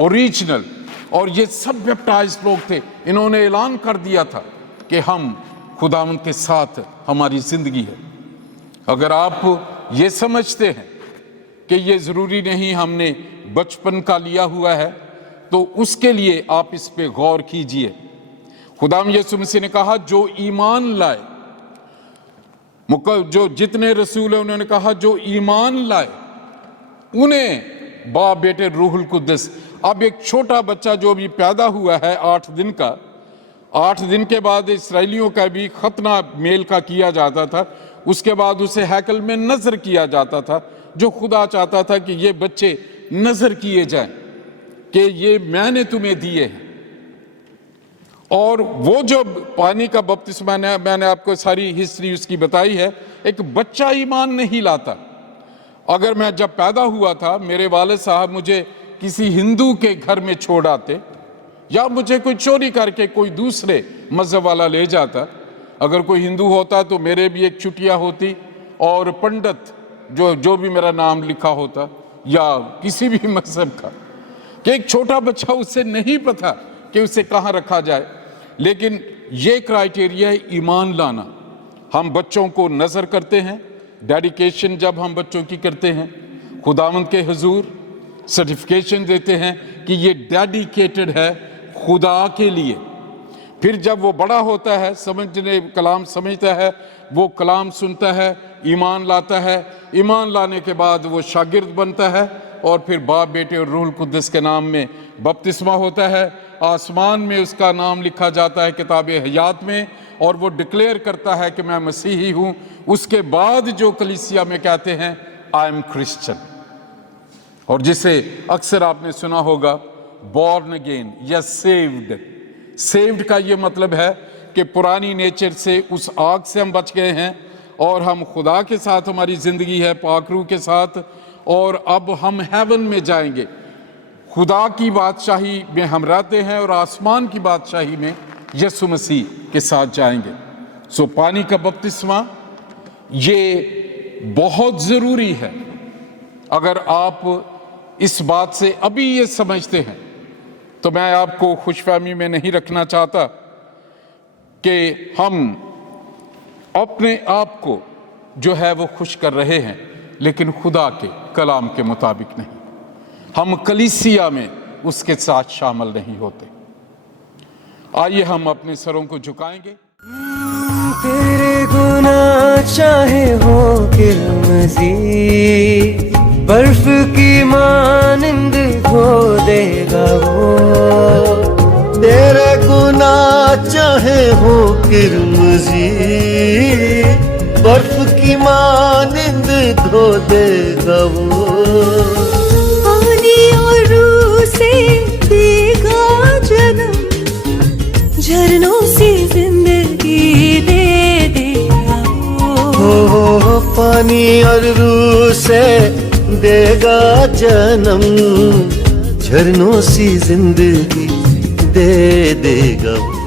ओरिजिनल। और ये सब बैप्टाइज्ड लोग थे, इन्होंने ऐलान कर दिया था कि हम खुदावंद के साथ हमारी जिंदगी है। अगर आप ये समझते हैं कि ये जरूरी नहीं हमने बचपन का लिया हुआ है, तो उसके लिए आप इस पे गौर कीजिए। खुदाम यीशु मसीह ने कहा जो ईमान लाए, जो जितने रसूल हैं उन्होंने कहा जो ईमान लाए उन्हें बाप बेटे रूहुल कुद्दस। अब एक छोटा बच्चा जो अभी पैदा हुआ है 8 दिन का, 8 दिन के बाद इसराइलियों का भी खतना मेल का किया जाता था, उसके बाद उसे हैकल में नजर किया जाता था, जो खुदा चाहता था कि ये बच्चे नजर किए जाएं कि ये मैंने तुम्हें दिए हैं। और वो जो पानी का बपतिस्मा, मैंने आपको सारी हिस्ट्री उसकी बताई है। एक बच्चा ईमान नहीं लाता। अगर मैं जब पैदा हुआ था, मेरे वालिद साहब मुझे किसी हिंदू के घर में छोड़ आते, या मुझे कोई चोरी करके कोई दूसरे मजहब वाला ले जाता। अगर कोई हिंदू होता तो मेरे भी एक चुटिया होती और पंडित जो भी मेरा नाम लिखा होता, या किसी भी मजहब का, कि एक छोटा बच्चा उससे नहीं पता कि उसे कहाँ रखा जाए। लेकिन ये क्राइटेरिया है ईमान लाना। हम बच्चों को नजर करते हैं, डेडिकेशन जब हम बच्चों की करते हैं, खुदावंद के हुजूर सर्टिफिकेशन देते हैं कि ये डेडिकेटेड है खुदा के लिए। फिर जब वो बड़ा होता है, समझने कलाम समझता है, वो कलाम सुनता है, ईमान लाता है, ईमान लाने के बाद वो शागिर्द बनता है, और फिर बाप बेटे और रूहुल कुद्दस के नाम में बपतिस्मा होता है। आसमान में उसका नाम लिखा जाता है किताब हयात में, और वो डिक्लेयर करता है कि मैं मसीही हूँ। उसके बाद जो कलीसिया में कहते हैं आई एम क्रिश्चियन, और जिसे अक्सर आपने सुना होगा बॉर्न अगेन या सेव्ड, सेव्ड का ये मतलब है कि पुरानी नेचर से, उस आग से हम बच गए हैं और हम खुदा के साथ, हमारी ज़िंदगी है पाक रूह के साथ, और अब हम हेवन में जाएंगे। खुदा की बादशाही में हम रहते हैं और आसमान की बादशाही में यीशु मसीह के साथ जाएंगे। सो पानी का बपतिस्मा ये बहुत ज़रूरी है। अगर आप इस बात से अभी ये समझते हैं तो मैं आपको खुशफहमी में नहीं रखना चाहता कि हम अपने आप को जो है वो खुश कर रहे हैं, लेकिन खुदा के कलाम के मुताबिक नहीं। हम कलीसिया में उसके साथ शामिल नहीं होते। आइए हम अपने सरों को झुकाएंगे। तेरे गुनाह चाहे हो किरमजी, बर्फ की मानिंद धो देगा वो। तेरे गुनाह चाहे हो किरमजी, बर्फ की मानिंद धो देगा वो। पानी और रूह से देगा जन्म, झरनों से जिंदगी दे देगा वो। पानी और रूह से देगा जन्म, झरनों सी जिंदगी दे देगा वो।